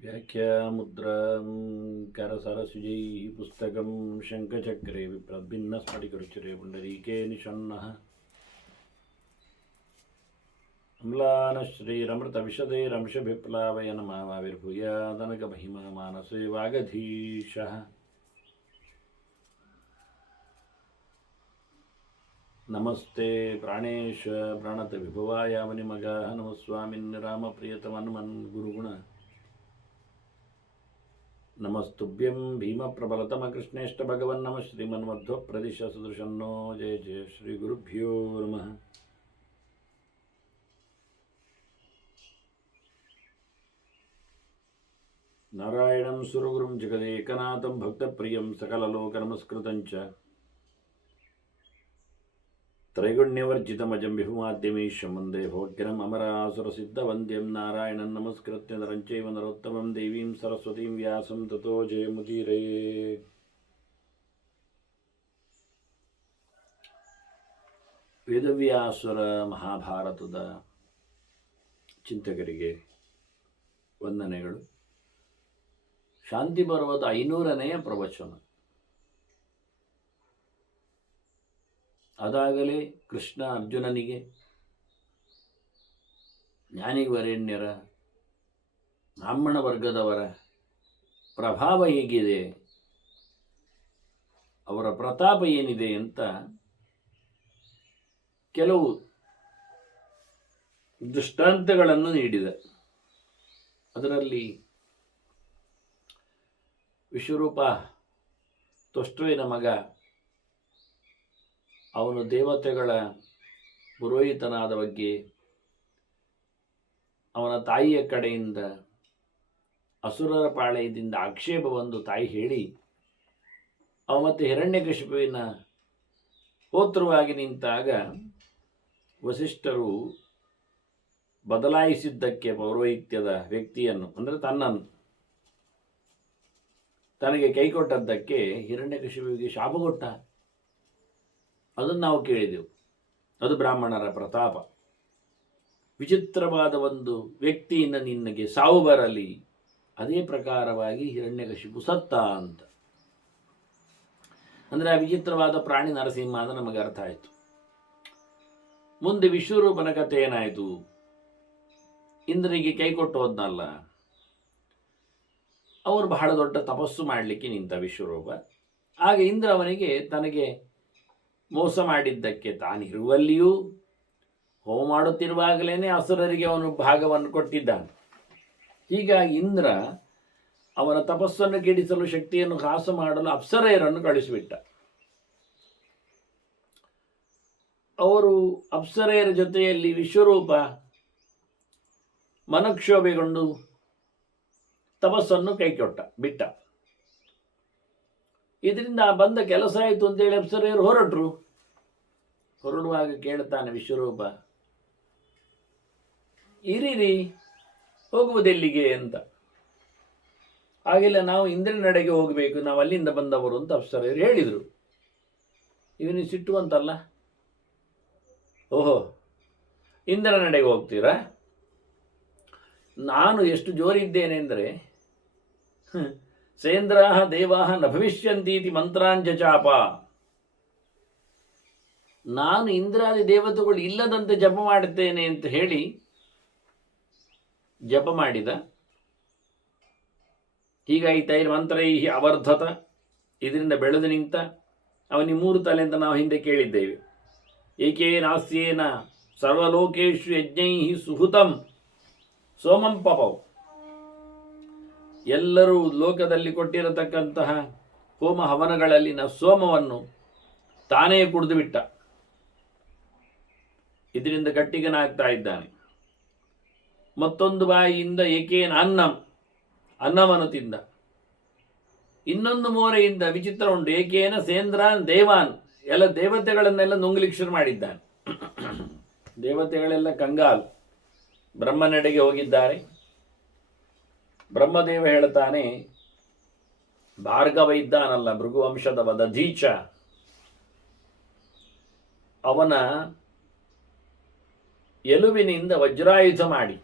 व्याख्यामुद्रां करसरसुजैः पुस्तकं शङ्खचक्रे विप्रद्भिन्नस्फटिकरुचिरे पुण्डरीके निषण्णः अम्लानश्रीरमृतविशदैरंशभिप्लावयनमाविर्भूयादनकमहिमा मानसे वागधीशः नमस्ते प्राणेश प्रणतविभवाय वनिमगाः नमः स्वामिन् रामप्रियतमन्मन् गुरुगुण नमस्तुभ्यं भीमप्रबलतमकृष्णेष्ट भगवन् नमः श्रीमन्मध्वप्रदिश सदृशन्नो जय जय श्रीगुरुभ्यो नमः। नारायणं सुरगुरुं जगदेकनाथं भक्तप्रियं सकललोकनमस्कृतं च त्रैगुण्यवर्जितमजं विभुमाद्यमीशं वन्दे भवद्गणम् अमरासुरसिद्धवन्द्यं नारायणं नमस्कृत्य नरं चैव नरोत्तमं देवीं सरस्वतीं व्यासं ततो जयमुदीरये। ವೇದವ್ಯಾಸರ ಮಹಾಭಾರತದ ಚಿಂತಕರಿಗೆ ವಂದನೆಗಳು. ಶಾಂತಿ ಪರ್ವದ 500ನೇ ಪ್ರವಚನ. ಅದಾಗಲೇ ಕೃಷ್ಣ ಅರ್ಜುನನಿಗೆ ಜ್ಞಾನಿವರೇಣ್ಯರ ಬ್ರಾಹ್ಮಣ ವರ್ಗದವರ ಪ್ರಭಾವ ಹೇಗಿದೆ, ಅವರ ಪ್ರತಾಪ ಏನಿದೆ ಅಂತ ಕೆಲವು ದೃಷ್ಟಾಂತಗಳನ್ನು ನೀಡಿದೆ. ಅದರಲ್ಲಿ ವಿಶ್ವರೂಪ ತ್ವಷ್ಟೃವಿನ ಮಗ, ಅವನು ದೇವತೆಗಳ ಪುರೋಹಿತನಾದ ಬಗ್ಗೆ, ಅವನ ತಾಯಿಯ ಕಡೆಯಿಂದ ಅಸುರರ ಪಾಳೆಯದಿಂದ ಆಕ್ಷೇಪ ಬಂದು ತಾಯಿ ಹೇಳಿ, ಅವ ಮತ್ತು ಹಿರಣ್ಯಕಶಿಪುವಿನ ಪೋತ್ರವಾಗಿ ನಿಂತಾಗ ವಸಿಷ್ಠರು ಬದಲಾಯಿಸಿದ್ದಕ್ಕೆ ಪೌರೋಹಿತ್ಯದ ವ್ಯಕ್ತಿಯನ್ನು ಅಂದರೆ ತನ್ನನ್ನು ತನಗೆ ಕೈಕೊಟ್ಟದ್ದಕ್ಕೆ ಹಿರಣ್ಯಕಶಿಪುವಿಗೆ ಶಾಪ ಕೊಟ್ಟ. ಅದನ್ನು ನಾವು ಕೇಳಿದೆವು. ಅದು ಬ್ರಾಹ್ಮಣರ ಪ್ರತಾಪ. ವಿಚಿತ್ರವಾದ ಒಂದು ವ್ಯಕ್ತಿಯಿಂದ ನಿನಗೆ ಸಾವು ಬರಲಿ, ಅದೇ ಪ್ರಕಾರವಾಗಿ ಹಿರಣ್ಯಕಶಿಪು ಸತ್ತ ಅಂತ. ಅಂದರೆ ಆ ವಿಚಿತ್ರವಾದ ಪ್ರಾಣಿ ನರಸಿಂಹ ಅಂತ ನಮಗೆ ಅರ್ಥ ಆಯಿತು. ಮುಂದೆ ವಿಶ್ವರೂಪನ ಕಥೆ ಏನಾಯಿತು? ಇಂದ್ರನಿಗೆ ಕೈ ಕೊಟ್ಟು ಹೋದ್ನಲ್ಲ, ಅವರು ಬಹಳ ದೊಡ್ಡ ತಪಸ್ಸು ಮಾಡಲಿಕ್ಕೆ ನಿಂತ ವಿಶ್ವರೂಪ. ಆಗ ಇಂದ್ರ ಅವನಿಗೆ ತನಗೆ ಮೋಸ ಮಾಡಿದ್ದಕ್ಕೆ ತಾನಿರುವಲ್ಲಿಯೂ ಹೋಮ ಮಾಡುತ್ತಿರುವಾಗಲೇ ಅಸುರರಿಗೆ ಅವನು ಭಾಗವನ್ನು ಕೊಟ್ಟಿದ್ದಾನೆ. ಹೀಗಾಗಿ ಇಂದ್ರ ಅವನ ತಪಸ್ಸನ್ನು ಕೆಡಿಸಲು, ಶಕ್ತಿಯನ್ನು ಹ್ರಾಸ ಮಾಡಲು ಅಪ್ಸರೆಯರನ್ನು ಕಳಿಸಿಬಿಟ್ಟ. ಅವರು ಅಪ್ಸರೆಯರ ಜೊತೆಯಲ್ಲಿ ವಿಶ್ವರೂಪ ಮನಕ್ಷೋಭೆಗೊಂಡು ತಪಸ್ಸನ್ನು ಬಿಟ್ಟ. ಇದರಿಂದ ಬಂದ ಕೆಲಸ ಆಯಿತು ಅಂತೇಳಿ ಅಪ್ಸರೆಯರು ಹೊರಡುವಾಗ ಕೇಳ್ತಾನೆ ವಿಶ್ವರೂಪ, ಇರೀರಿ, ಹೋಗುವುದೆಲ್ಲಿಗೆ ಅಂತ. ಹಾಗೆಲ್ಲ ನಾವು ಇಂದ್ರನಡೆಗೆ ಹೋಗಬೇಕು, ನಾವು ಅಲ್ಲಿಂದ ಬಂದವರು ಅಂತ ಅಪ್ಸರೆಯರು ಹೇಳಿದರು. ಇವನಿಗೆ ಸಿಟ್ಟುವಂತಲ್ಲ, ಓಹೋ ಇಂದ್ರನಡೆಗೆ ಹೋಗ್ತೀರಾ? ನಾನು ಎಷ್ಟು ಜೋರಿದ್ದೇನೆ ಅಂದರೆ, ಸೇಂದ್ರಾಹ ದೇವಾಹ ನ ಭವಿಷ್ಯಂತೀತಿ ಮಂತ್ರಾಂಜಚಾಪ. ನಾನು ಇಂದ್ರಾದಿ ದೇವತೆಗಳು ಇಲ್ಲದಂತೆ ಜಪ ಮಾಡುತ್ತೇನೆ ಅಂತ ಹೇಳಿ ಜಪ ಮಾಡಿದ. ಹೀಗಾಗಿ ತೈರ್ಮಂತ್ರೈ ಅವರ್ಧತ, ಇದರಿಂದ ಬೆಳೆದು ನಿಂತ. ಅವನಿಗೆ 3 ತಲೆ ಅಂತ ನಾವು ಹಿಂದೆ ಕೇಳಿದ್ದೇವೆ. ಏಕೇನಾಸ್ಯೇನ ಸರ್ವಲೋಕೇಶು ಯಜ್ಞೈ ಸುಹುತಂ ಸೋಮಂ ಪಪೌ. ಎಲ್ಲರೂ ಲೋಕದಲ್ಲಿ ಕೊಟ್ಟಿರತಕ್ಕಂತಹ ಹೋಮ ಹವನಗಳಲ್ಲಿನ ಸೋಮವನ್ನು ತಾನೇ ಕುಡಿದು ಬಿಟ್ಟ. ಇದರಿಂದ ಗಟ್ಟಿಗನಾಗ್ತಾ ಇದ್ದಾನೆ. ಮತ್ತೊಂದು ಬಾಯಿಯಿಂದ ಏಕೇನ ಅನ್ನವನ್ನು ತಿಂದ. ಇನ್ನೊಂದು ಮೋರೆಯಿಂದ ವಿಚಿತ್ರ ಉಂಟು, ಏಕೇನ ಸೇಂದ್ರಾನ್ ದೇವಾನ್, ಎಲ್ಲ ದೇವತೆಗಳನ್ನೆಲ್ಲ ನುಂಗ್ಲಿಕ್ಕೆ ಶುರು ಮಾಡಿದ್ದಾನೆ. ದೇವತೆಗಳೆಲ್ಲ ಕಂಗಾಲು, ಬ್ರಹ್ಮನೆಡೆಗೆ ಹೋಗಿದ್ದಾರೆ. ಬ್ರಹ್ಮದೇವ ಹೇಳ್ತಾನೆ, ಭಾರ್ಗವ ಇದ್ದಾನಲ್ಲ, ಭೃಗುವಂಶದ ದಧೀಚ, ಅವನ ಎಲುಬಿನಿಂದ ವಜ್ರಾಯುಧ ಮಾಡಿ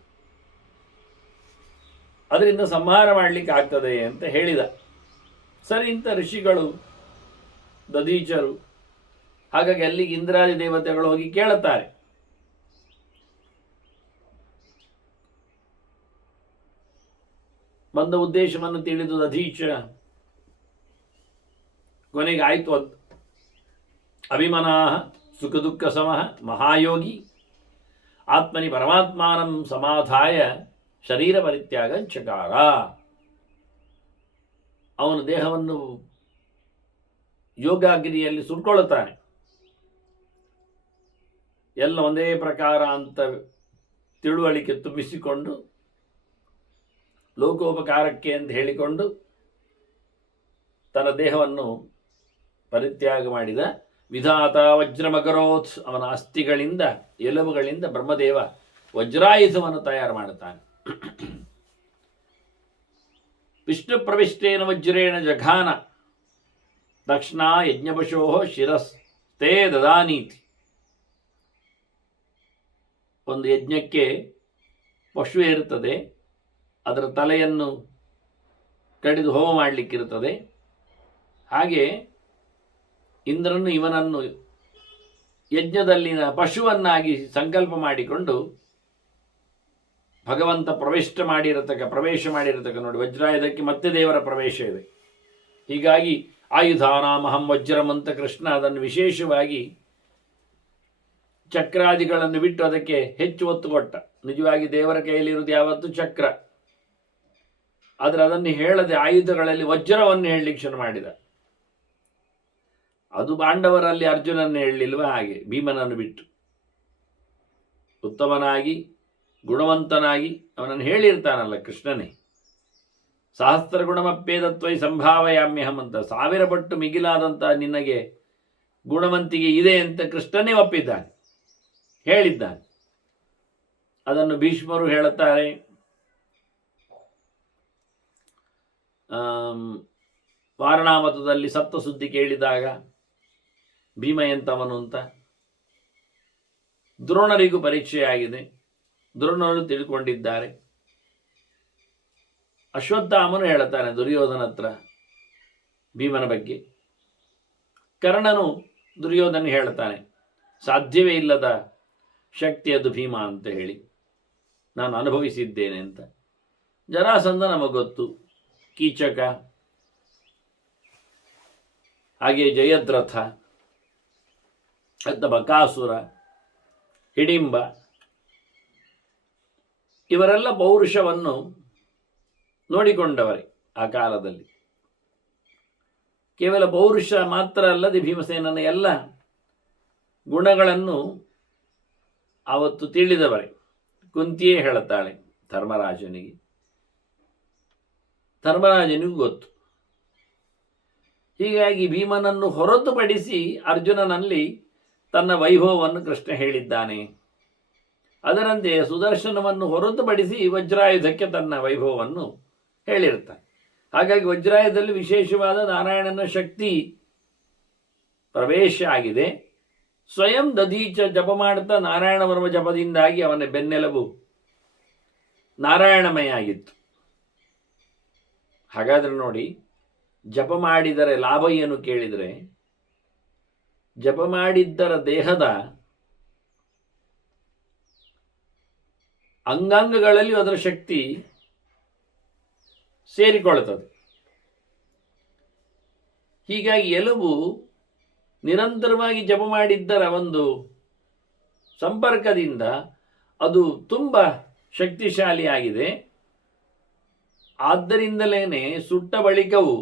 ಅದರಿಂದ ಸಂಹಾರ ಮಾಡಲಿಕ್ಕೆ ಆಗ್ತದೆ ಅಂತ ಹೇಳಿದ. ಸರಿ ಇಂಥ ಋಷಿಗಳು ದಧೀಚರು, ಹಾಗಾಗಿ ಅಲ್ಲಿಗೆ ಇಂದ್ರಾದಿ ದೇವತೆಗಳು ಹೋಗಿ ಕೇಳುತ್ತಾರೆ. ಬಂದ ಉದ್ದೇಶವನ್ನು ತಿಳಿದು ದಧೀಚ ಕೊನೆಗೆ ಆಯಿತು ಅಂತ. ಅಭಿಮನಾಹ ಸುಖ ದುಃಖ ಸಮಃ ಮಹಾಯೋಗಿ ಆತ್ಮನಿ ಪರಮಾತ್ಮಾನಂ ಸಮಾಧಾಯ ಶರೀರ ಪರಿತ್ಯಾಗ ಚಕಾರ. ಅವನ ದೇಹವನ್ನು ಯೋಗಾಗ್ನಿಯಲ್ಲಿ ಸುಟ್ಕೊಳ್ಳುತ್ತಾನೆ. ಎಲ್ಲ ಒಂದೇ ಪ್ರಕಾರ ಅಂತ ತಿಳುವಳಿಕೆ ತುಂಬಿಸಿಕೊಂಡು ಲೋಕೋಪಕಾರಕ್ಕೆ ಎಂದು ಹೇಳಿಕೊಂಡು ತನ್ನ ದೇಹವನ್ನು ಪರಿತ್ಯಾಗ ಮಾಡಿದ. ವಿಧಾತ ವಜ್ರಮಗರೋತ್, ಅವನ ಅಸ್ಥಿಗಳಿಂದ ಎಲುಬುಗಳಿಂದ ಬ್ರಹ್ಮದೇವ ವಜ್ರಾಯುಧವನ್ನು ತಯಾರು ಮಾಡುತ್ತಾನೆ. ವಿಷ್ಣು ಪ್ರವಿಷ್ಟೇನ ವಜ್ರೇಣ ಜಘಾನ ದಕ್ಷಿಣ ಯಜ್ಞಪಶೋ ಶಿರಸ್ತೇ ದದಾನೀತಿ. ಒಂದು ಯಜ್ಞಕ್ಕೆ ಪಶು ಇರುತ್ತದೆ, ಅದರ ತಲೆಯನ್ನು ಕಡಿದು ಹೋಮ ಮಾಡಲಿಕ್ಕಿರುತ್ತದೆ. ಹಾಗೆ ಇಂದ್ರನು ಇವನನ್ನು ಯಜ್ಞದಲ್ಲಿನ ಪಶುವನ್ನಾಗಿ ಸಂಕಲ್ಪ ಮಾಡಿಕೊಂಡು ಭಗವಂತ ಪ್ರವೇಶ ಮಾಡಿರತಕ್ಕ ನೋಡಿ, ವಜ್ರಾಯುಧಕ್ಕೆ ಮತ್ತೆ ದೇವರ ಪ್ರವೇಶ ಇದೆ. ಹೀಗಾಗಿ ಆಯುಧಾನಾಮಹಂ ವಜ್ರಂ ಅಂತ ಕೃಷ್ಣ ಅದನ್ನು ವಿಶೇಷವಾಗಿ ಚಕ್ರಾದಿಗಳನ್ನು ಬಿಟ್ಟು ಅದಕ್ಕೆ ಹೆಚ್ಚು ಒತ್ತು ಕೊಟ್ಟ. ನಿಜವಾಗಿ ದೇವರ ಕೈಯಲ್ಲಿರುವುದು ಯಾವತ್ತು ಚಕ್ರ, ಆದರೆ ಅದನ್ನು ಹೇಳದೆ ಆಯುಧಗಳಲ್ಲಿ ವಜ್ರವನ್ನು ಹೇಳಲಿಕ್ಕೆ ಶುರು ಮಾಡಿದ. ಅದು ಪಾಂಡವರಲ್ಲಿ ಅರ್ಜುನನ್ನು ಹೇಳಲಿಲ್ವ, ಹಾಗೆ ಭೀಮನನ್ನು ಬಿಟ್ಟು ಉತ್ತಮನಾಗಿ ಗುಣವಂತನಾಗಿ ಅವನನ್ನು ಹೇಳಿರ್ತಾನಲ್ಲ ಕೃಷ್ಣನೇ. ಸಹಸ್ರ ಗುಣಮಪ್ಪೇದತ್ವೈ ಸಂಭಾವಯಾಮ್ಯಹಂ ಅಂತ, 1000 ಪಟ್ಟು ಮಿಗಿಲಾದಂಥ ನಿನಗೆ ಗುಣವಂತಿಗೆ ಇದೆ ಅಂತ ಕೃಷ್ಣನೇ ಒಪ್ಪಿದ್ದಾನೆ, ಹೇಳಿದ್ದಾನೆ. ಅದನ್ನು ಭೀಷ್ಮರು ಹೇಳುತ್ತಾರೆ. ವಾರಣಾಮತದಲ್ಲಿ ಸಪ್ತ ಸುದ್ದಿ ಕೇಳಿದಾಗ ಭೀಮ ಎಂತವನು ಅಂತ ದ್ರೋಣರಿಗೂ ಪರೀಕ್ಷೆ ಆಗಿದೆ, ದ್ರೋಣರು ತಿಳ್ಕೊಂಡಿದ್ದಾರೆ. ಅಶ್ವತ್ಥಾಮನು ಹೇಳುತ್ತಾನೆ ದುರ್ಯೋಧನ ಹತ್ರ ಭೀಮನ ಬಗ್ಗೆ. ಕರ್ಣನು ದುರ್ಯೋಧನ ಹೇಳ್ತಾನೆ ಸಾಧ್ಯವೇ ಇಲ್ಲದ ಶಕ್ತಿಯದು ಭೀಮ ಅಂತ ಹೇಳಿ, ನಾನು ಅನುಭವಿಸಿದ್ದೇನೆ ಅಂತ. ಜರಾಸಂಧ ನಮಗೆ ಗೊತ್ತು, ಕೀಚಕ, ಹಾಗೆ ಜಯದ್ರಥ, ಬಕಾಸುರ, ಹಿಡಿಂಬ, ಇವರೆಲ್ಲ ಪೌರುಷವನ್ನು ನೋಡಿಕೊಂಡವರೇ ಆ ಕಾಲದಲ್ಲಿ. ಕೇವಲ ಪೌರುಷ ಮಾತ್ರ ಅಲ್ಲದೆ ಭೀಮಸೇನನ ಎಲ್ಲ ಗುಣಗಳನ್ನು ಆವತ್ತು ತಿಳಿದವರೇ. ಕುಂತಿಯೇ ಹೇಳುತ್ತಾಳೆ ಧರ್ಮರಾಜನಿಗೂ ಗೊತ್ತು. ಹೀಗಾಗಿ ಭೀಮನನ್ನು ಹೊರತುಪಡಿಸಿ ಅರ್ಜುನನಲ್ಲಿ ತನ್ನ ವೈಭವವನ್ನು ಕೃಷ್ಣ ಹೇಳಿದ್ದಾನೆ. ಅದರಂತೆ ಸುದರ್ಶನವನ್ನು ಹೊರತುಪಡಿಸಿ ವಜ್ರಾಯುಧಕ್ಕೆ ತನ್ನ ವೈಭವವನ್ನು ಹೇಳಿರ್ತಾನೆ. ಹಾಗಾಗಿ ವಜ್ರಾಯುಧದಲ್ಲಿ ವಿಶೇಷವಾದ ನಾರಾಯಣನ ಶಕ್ತಿ ಪ್ರವೇಶ ಆಗಿದೆ. ಸ್ವಯಂ ದಧೀಚ ಜಪ ಮಾಡುತ್ತಾ ನಾರಾಯಣ ವರ್ಮ ಜಪದಿಂದಾಗಿ ಅವನ ಬೆನ್ನೆಲುಬು ನಾರಾಯಣಮಯ ಆಗಿತ್ತು. ಹಾಗಾದರೆ ನೋಡಿ, ಜಪ ಮಾಡಿದರೆ ಲಾಭ ಏನು ಕೇಳಿದರೆ, ಜಪ ಮಾಡಿದ್ದರ ದೇಹದ ಅಂಗಾಂಗಗಳಲ್ಲಿ ಅದರ ಶಕ್ತಿ ಸೇರಿಕೊಳ್ಳುತ್ತದೆ. ಹೀಗಾಗಿ ಎಲುಬು ನಿರಂತರವಾಗಿ ಜಪ ಮಾಡಿದ್ದರ ಒಂದು ಸಂಪರ್ಕದಿಂದ ಅದು ತುಂಬ ಶಕ್ತಿಶಾಲಿಯಾಗಿದೆ. ಆದ್ದರಿಂದಲೇ ಸುಟ್ಟ ಬಳಿಕವೂ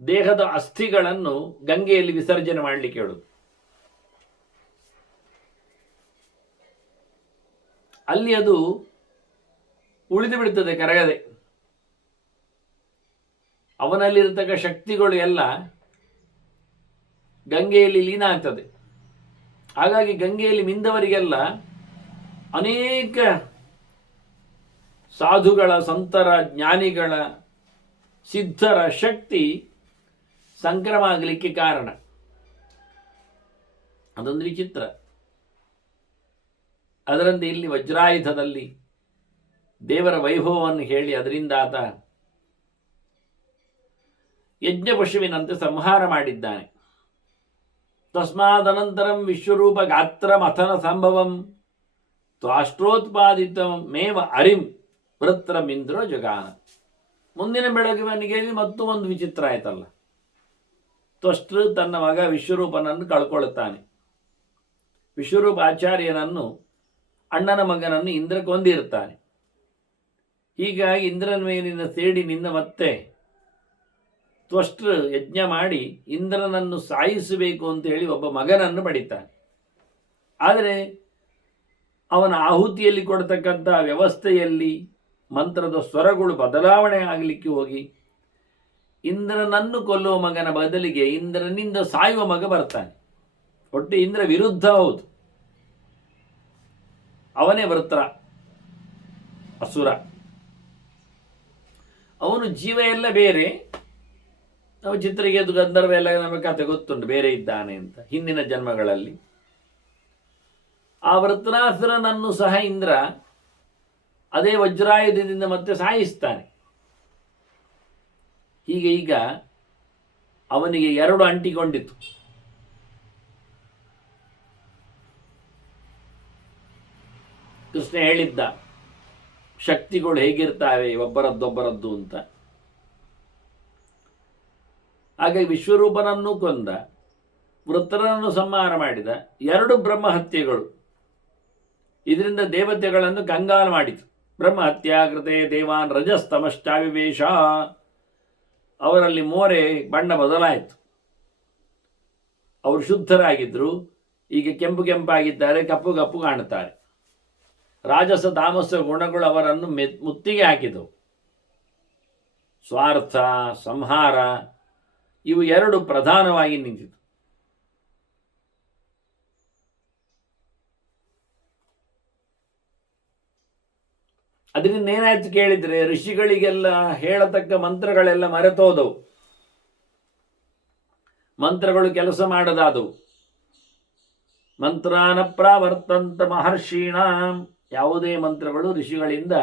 ದೇಹದ ಅಸ್ಥಿಗಳನ್ನು ಗಂಗೆಯಲ್ಲಿ ವಿಸರ್ಜನೆ ಮಾಡಲಿಕ್ಕೆ ಹೇಳುದು. ಅಲ್ಲಿ ಅದು ಉಳಿದು ಬಿಡುತ್ತದೆ ಕರಗದೆ. ಅವನಲ್ಲಿರತಕ್ಕ ಶಕ್ತಿಗಳು ಎಲ್ಲ ಗಂಗೆಯಲ್ಲಿ ಲೀನ ಆಗ್ತದೆ. ಹಾಗಾಗಿ ಗಂಗೆಯಲ್ಲಿ ಮಿಂದವರಿಗೆಲ್ಲ ಅನೇಕ ಸಾಧುಗಳ, ಸಂತರ, ಜ್ಞಾನಿಗಳ, ಸಿದ್ಧರ ಶಕ್ತಿ ಸಂಕ್ರಮ ಆಗಲಿಕ್ಕೆ ಕಾರಣ. ಅದೊಂದು ವಿಚಿತ್ರ. ಅದರಂತೆ ಇಲ್ಲಿ ವಜ್ರಾಯುಧದಲ್ಲಿ ದೇವರ ವೈಭವವನ್ನು ಹೇಳಿ ಅದರಿಂದ ಆತ ಯಜ್ಞ ಪಶುವಿನಂತೆ ಸಂಹಾರ ಮಾಡಿದ್ದಾನೆ. ತಸ್ಮಾದನಂತರಂ ವಿಶ್ವರೂಪ ಗಾತ್ರ ಮಥನ ಸಂಭವಂ ತ್ವಾಷ್ಟ್ರೋತ್ಪಾದಿತಮೇವ ಅರಿಂ ವೃತ್ರಮಿಂದ್ರೋ ಜಗಾನ. ಮುಂದಿನ ಬೆಳಗಿನವನಿಗೆ ಮತ್ತು ಒಂದು ವಿಚಿತ್ರ ಆಯ್ತಲ್ಲ. ತ್ವಷ್ಟೃ ತನ್ನ ಮಗ ವಿಶ್ವರೂಪನನ್ನು ಕಳ್ಕೊಳ್ಳುತ್ತಾನೆ. ವಿಶ್ವರೂಪ ಆಚಾರ್ಯನನ್ನು ಅಣ್ಣನ ಮಗನನ್ನು ಇಂದ್ರ ಕೊಂದಿರುತ್ತಾನೆ. ಹೀಗಾಗಿ ಇಂದ್ರನ ಮೇಲಿನ ಸೇಡಿನಿಂದ ಮತ್ತೆ ತ್ವಷ್ಟೃ ಯಜ್ಞ ಮಾಡಿ ಇಂದ್ರನನ್ನು ಸಾಯಿಸಬೇಕು ಅಂತ ಹೇಳಿ ಒಬ್ಬ ಮಗನನ್ನು ಪಡಿತಾನೆ. ಆದರೆ ಅವನ ಆಹುತಿಯಲ್ಲಿ ಕೊಡ್ತಕ್ಕಂಥ ವ್ಯವಸ್ಥೆಯಲ್ಲಿ ಮಂತ್ರದ ಸ್ವರಗಳು ಬದಲಾವಣೆ ಆಗಲಿಕ್ಕೆ ಹೋಗಿ ಇಂದ್ರನನ್ನು ಕೊಲ್ಲುವ ಮಗನ ಬದಲಿಗೆ ಇಂದ್ರನಿಂದ ಸಾಯುವ ಮಗ ಬರ್ತಾನೆ. ಒಟ್ಟು ಇಂದ್ರ ವಿರುದ್ಧ ಹೌದು. ಅವನೇ ವೃತ್ರ ಅಸುರ. ಅವನು ಜೀವ ಎಲ್ಲ ಬೇರೆ. ನಾವು ಚಿತ್ರಕೇತು ಗಂಧರ್ವ ಎಲ್ಲ ನಮಗೆ ಕಥೆ ಗೊತ್ತುಂಟು, ಬೇರೆ ಇದ್ದಾನೆ ಅಂತ ಹಿಂದಿನ ಜನ್ಮಗಳಲ್ಲಿ. ಆ ವೃತ್ರಾಸುರನನ್ನು ಸಹ ಇಂದ್ರ ಅದೇ ವಜ್ರಾಯುಧದಿಂದ ಮತ್ತೆ ಸಾಯಿಸ್ತಾನೆ. ಹೀಗೆ ಈಗ ಅವನಿಗೆ ಎರಡು ಅಂಟಿಕೊಂಡಿತು. ಕೃಷ್ಣ ಹೇಳಿದ್ದ ಶಕ್ತಿಗಳು ಹೇಗಿರ್ತಾವೆ ಒಬ್ಬರದ್ದೊಬ್ಬರದ್ದು ಅಂತ. ಹಾಗಾಗಿ ವಿಶ್ವರೂಪನನ್ನು ಕೊಂದ, ವೃತ್ರನನ್ನು ಸಂಹಾರ ಮಾಡಿದ. ಎರಡು ಬ್ರಹ್ಮಹತ್ಯೆಗಳು ಇದರಿಂದ ದೇವತೆಗಳನ್ನು ಕಂಗಾಲ ಮಾಡಿತು. ಬ್ರಹ್ಮಹತ್ಯಾಕೃತೆ ದೇವಾನ್ ರಜಸ್ತಮಶ್ಚಾವಿವೇಶ. ಅವರಲ್ಲಿ ಮೋರೆ ಬಣ್ಣ ಬದಲಾಯಿತು. ಅವರು ಶುದ್ಧರಾಗಿದ್ದರು, ಈಗ ಕೆಂಪು ಕೆಂಪಾಗಿದ್ದಾರೆ, ಕಪ್ಪು ಕಪ್ಪು ಕಾಣುತ್ತಾರೆ. ರಾಜಸ ತಾಮಸ ಗುಣಗಳು ಅವರನ್ನು ಮುತ್ತಿಗೆ ಹಾಕಿದವು. ಸ್ವಾರ್ಥ, ಸಂಹಾರ ಇವು ಎರಡು ಪ್ರಧಾನವಾಗಿ ನಿಂತಿತು. ಅದರಿಂದ ಏನಾಯ್ತು ಕೇಳಿದರೆ, ಋಷಿಗಳಿಗೆಲ್ಲ ಹೇಳತಕ್ಕ ಮಂತ್ರಗಳೆಲ್ಲ ಮರೆತೋದವು. ಮಂತ್ರಗಳು ಕೆಲಸ ಮಾಡದಾದವು. ಮಂತ್ರಾನ ಪ್ರಾವರ್ತಂತ ಮಹರ್ಷೀಣ. ಯಾವುದೇ ಮಂತ್ರಗಳು ಋಷಿಗಳಿಂದ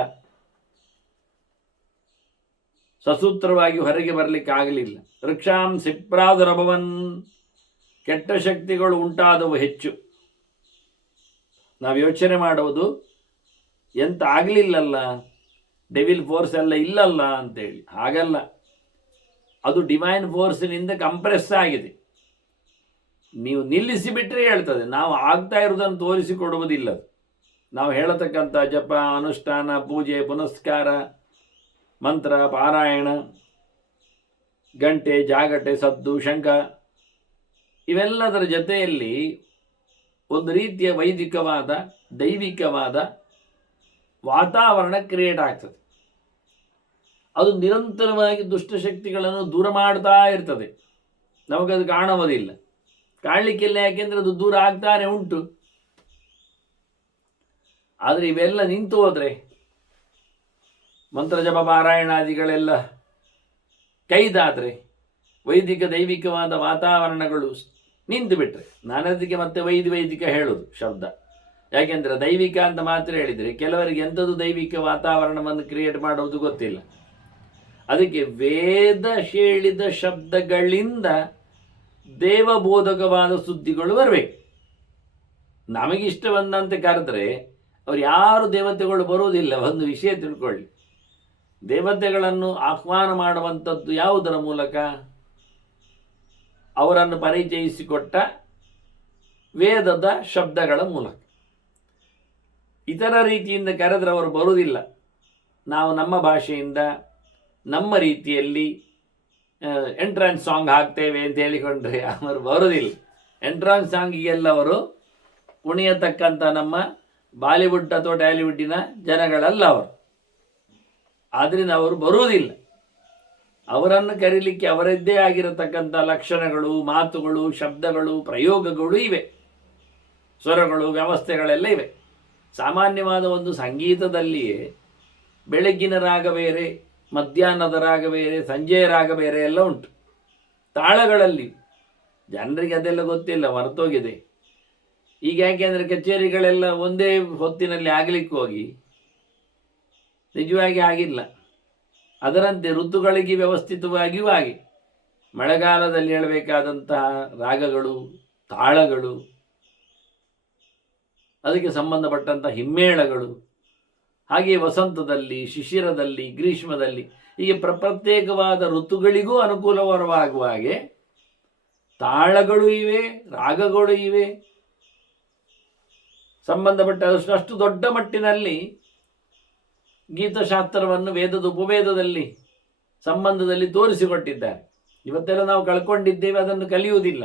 ಸಸೂತ್ರವಾಗಿ ಹೊರಗೆ ಬರಲಿಕ್ಕೆ ಆಗಲಿಲ್ಲ. ವೃಕ್ಷಾಂಸಿ ಪ್ರಾದುರಭವನ್. ಕೆಟ್ಟ ಶಕ್ತಿಗಳು ಉಂಟಾದವು ಹೆಚ್ಚು. ನಾವು ಯೋಚನೆ ಮಾಡುವುದು ಎಂತ ಆಗಲಿಲ್ಲಲ್ಲ, ಡೆವಿಲ್ ಫೋರ್ಸ್ ಎಲ್ಲ ಇಲ್ಲಲ್ಲ ಅಂತೇಳಿ. ಹಾಗಲ್ಲ, ಅದು ಡಿವೈನ್ ಫೋರ್ಸಿನಿಂದ ಕಂಪ್ರೆಸ್ ಆಗಿದೆ. ನೀವು ನಿಲ್ಲಿಸಿಬಿಟ್ರೆ ಹೇಳ್ತದೆ. ನಾವು ಆಗ್ತಾ ಇರೋದನ್ನು ತೋರಿಸಿಕೊಡುವುದಿಲ್ಲ. ನಾವು ಹೇಳತಕ್ಕಂಥ ಜಪ, ಅನುಷ್ಠಾನ, ಪೂಜೆ, ಪುನಸ್ಕಾರ, ಮಂತ್ರ, ಪಾರಾಯಣ, ಗಂಟೆ, ಜಾಗಟೆ, ಸದ್ದು, ಶಂಖ ಇವೆಲ್ಲದರ ಜೊತೆಯಲ್ಲಿ ಒಂದು ರೀತಿಯ ವೈದಿಕವಾದ, ದೈವಿಕವಾದ ವಾತಾವರಣ ಕ್ರಿಯೇಟ್ ಆಗ್ತದೆ. ಅದು ನಿರಂತರವಾಗಿ ದುಷ್ಟಶಕ್ತಿಗಳನ್ನು ದೂರ ಮಾಡ್ತಾ ಇರ್ತದೆ. ನಮಗದು ಕಾಣುವುದಿಲ್ಲ, ಕಾಣಲಿಕ್ಕಿಲ್ಲ. ಯಾಕೆಂದರೆ ಅದು ದೂರ ಆಗ್ತಾನೆ ಉಂಟು. ಆದರೆ ಇವೆಲ್ಲ ನಿಂತು ಹೋದರೆ, ಮಂತ್ರಜಪ ಪಾರಾಯಣಾದಿಗಳೆಲ್ಲ ಕೈದಾದರೆ, ವೈದಿಕ ದೈವಿಕವಾದ ವಾತಾವರಣಗಳು ನಿಂತು ಬಿಟ್ರೆ, ನಾನದಕ್ಕೆ ಮತ್ತೆ ವೈದಿಕ ಹೇಳೋದು ಶಬ್ದ. ಯಾಕೆಂದರೆ ದೈವಿಕ ಅಂತ ಮಾತ್ರ ಹೇಳಿದರೆ ಕೆಲವರಿಗೆ ಎಂಥದ್ದು ದೈವಿಕ ವಾತಾವರಣವನ್ನು ಕ್ರಿಯೇಟ್ ಮಾಡುವುದು ಗೊತ್ತಿಲ್ಲ. ಅದಕ್ಕೆ ವೇದ ಹೇಳಿದ ಶಬ್ದಗಳಿಂದ ದೇವಬೋಧಕವಾದ ಸುದ್ದಿಗಳು ಬರಬೇಕು. ನಮಗಿಷ್ಟ ಬಂದಂತೆ ಕರೆದ್ರೆ ಅವ್ರು ಯಾರು ದೇವತೆಗಳು ಬರುವುದಿಲ್ಲ. ಒಂದು ವಿಷಯ ತಿಳ್ಕೊಳ್ಳಿ, ದೇವತೆಗಳನ್ನು ಆಹ್ವಾನ ಮಾಡುವಂಥದ್ದು ಯಾವುದರ ಮೂಲಕ? ಅವರನ್ನು ಪರಿಚಯಿಸಿಕೊಟ್ಟ ವೇದದ ಶಬ್ದಗಳ ಮೂಲಕ. ಇತರ ರೀತಿಯಿಂದ ಕರೆದ್ರೆ ಅವರು ಬರುವುದಿಲ್ಲ. ನಾವು ನಮ್ಮ ಭಾಷೆಯಿಂದ ನಮ್ಮ ರೀತಿಯಲ್ಲಿ ಎಂಟ್ರಾನ್ಸ್ ಸಾಂಗ್ ಹಾಕ್ತೇವೆ ಅಂತ ಹೇಳಿಕೊಂಡ್ರೆ ಅವರು ಬರುವುದಿಲ್ಲ. ಎಂಟ್ರಾನ್ಸ್ ಸಾಂಗಿಗೆಲ್ಲ ಅವರು ಕುಣಿಯತಕ್ಕಂಥ ನಮ್ಮ ಬಾಲಿವುಡ್ ಅಥವಾ ಟಾಲಿವುಡ್ಡಿನ ಜನಗಳಲ್ಲ ಅವರು. ಆದ್ದರಿಂದ ಅವರು ಬರುವುದಿಲ್ಲ. ಅವರನ್ನು ಕರೀಲಿಕ್ಕೆ ಅವರದ್ದೇ ಆಗಿರತಕ್ಕಂಥ ಲಕ್ಷಣಗಳು, ಮಾತುಗಳು, ಶಬ್ದಗಳು, ಪ್ರಯೋಗಗಳು ಇವೆ. ಸ್ವರಗಳು, ವ್ಯವಸ್ಥೆಗಳೆಲ್ಲ ಇವೆ. ಸಾಮಾನ್ಯವಾದ ಒಂದು ಸಂಗೀತದಲ್ಲಿಯೇ ಬೆಳಗ್ಗಿನ ರಾಗ ಬೇರೆ, ಮಧ್ಯಾಹ್ನದ ರಾಗ ಬೇರೆ, ಸಂಜೆಯ ರಾಗ ಬೇರೆ ಎಲ್ಲ ಉಂಟು. ತಾಳಗಳಲ್ಲಿ ಜನರಿಗೆ ಅದೆಲ್ಲ ಗೊತ್ತಿಲ್ಲ, ಮರೆತೋಗಿದೆ. ಈಗ ಯಾಕೆಂದರೆ ಕಚೇರಿಗಳೆಲ್ಲ ಒಂದೇ ಹೊತ್ತಿನಲ್ಲಿ ಆಗಲಿಕ್ಕೆ ಹೋಗಿ ನಿಜವಾಗಿ ಆಗಿಲ್ಲ. ಅದರಂತೆ ಋತುಗಳಿಗೆ ವ್ಯವಸ್ಥಿತವಾಗಿಯೂ ಆಗಿ ಮಳೆಗಾಲದಲ್ಲಿ ಹೇಳಬೇಕಾದಂತಹ ರಾಗಗಳು, ತಾಳಗಳು, ಅದಕ್ಕೆ ಸಂಬಂಧಪಟ್ಟಂಥ ಹಿಮ್ಮೇಳಗಳು, ಹಾಗೆಯೇ ವಸಂತದಲ್ಲಿ, ಶಿಶಿರದಲ್ಲಿ, ಗ್ರೀಷ್ಮದಲ್ಲಿ, ಹೀಗೆ ಪ್ರತ್ಯೇಕವಾದ ಋತುಗಳಿಗೂ ಅನುಕೂಲವಾಗುವ ಹಾಗೆ ತಾಳಗಳು ಇವೆ, ರಾಗಗಳು ಇವೆ. ಸಂಬಂಧಪಟ್ಟ ಅಷ್ಟು ದೊಡ್ಡ ಮಟ್ಟಿನಲ್ಲಿ ಗೀತಶಾಸ್ತ್ರವನ್ನು ವೇದದ ಉಪವೇದದಲ್ಲಿ ಸಂಬಂಧದಲ್ಲಿ ತೋರಿಸಿಕೊಟ್ಟಿದ್ದಾರೆ. ಇವತ್ತೆಲ್ಲ ನಾವು ಕಳ್ಕೊಂಡಿದ್ದೇವೆ, ಅದನ್ನು ಕಲಿಯುವುದಿಲ್ಲ.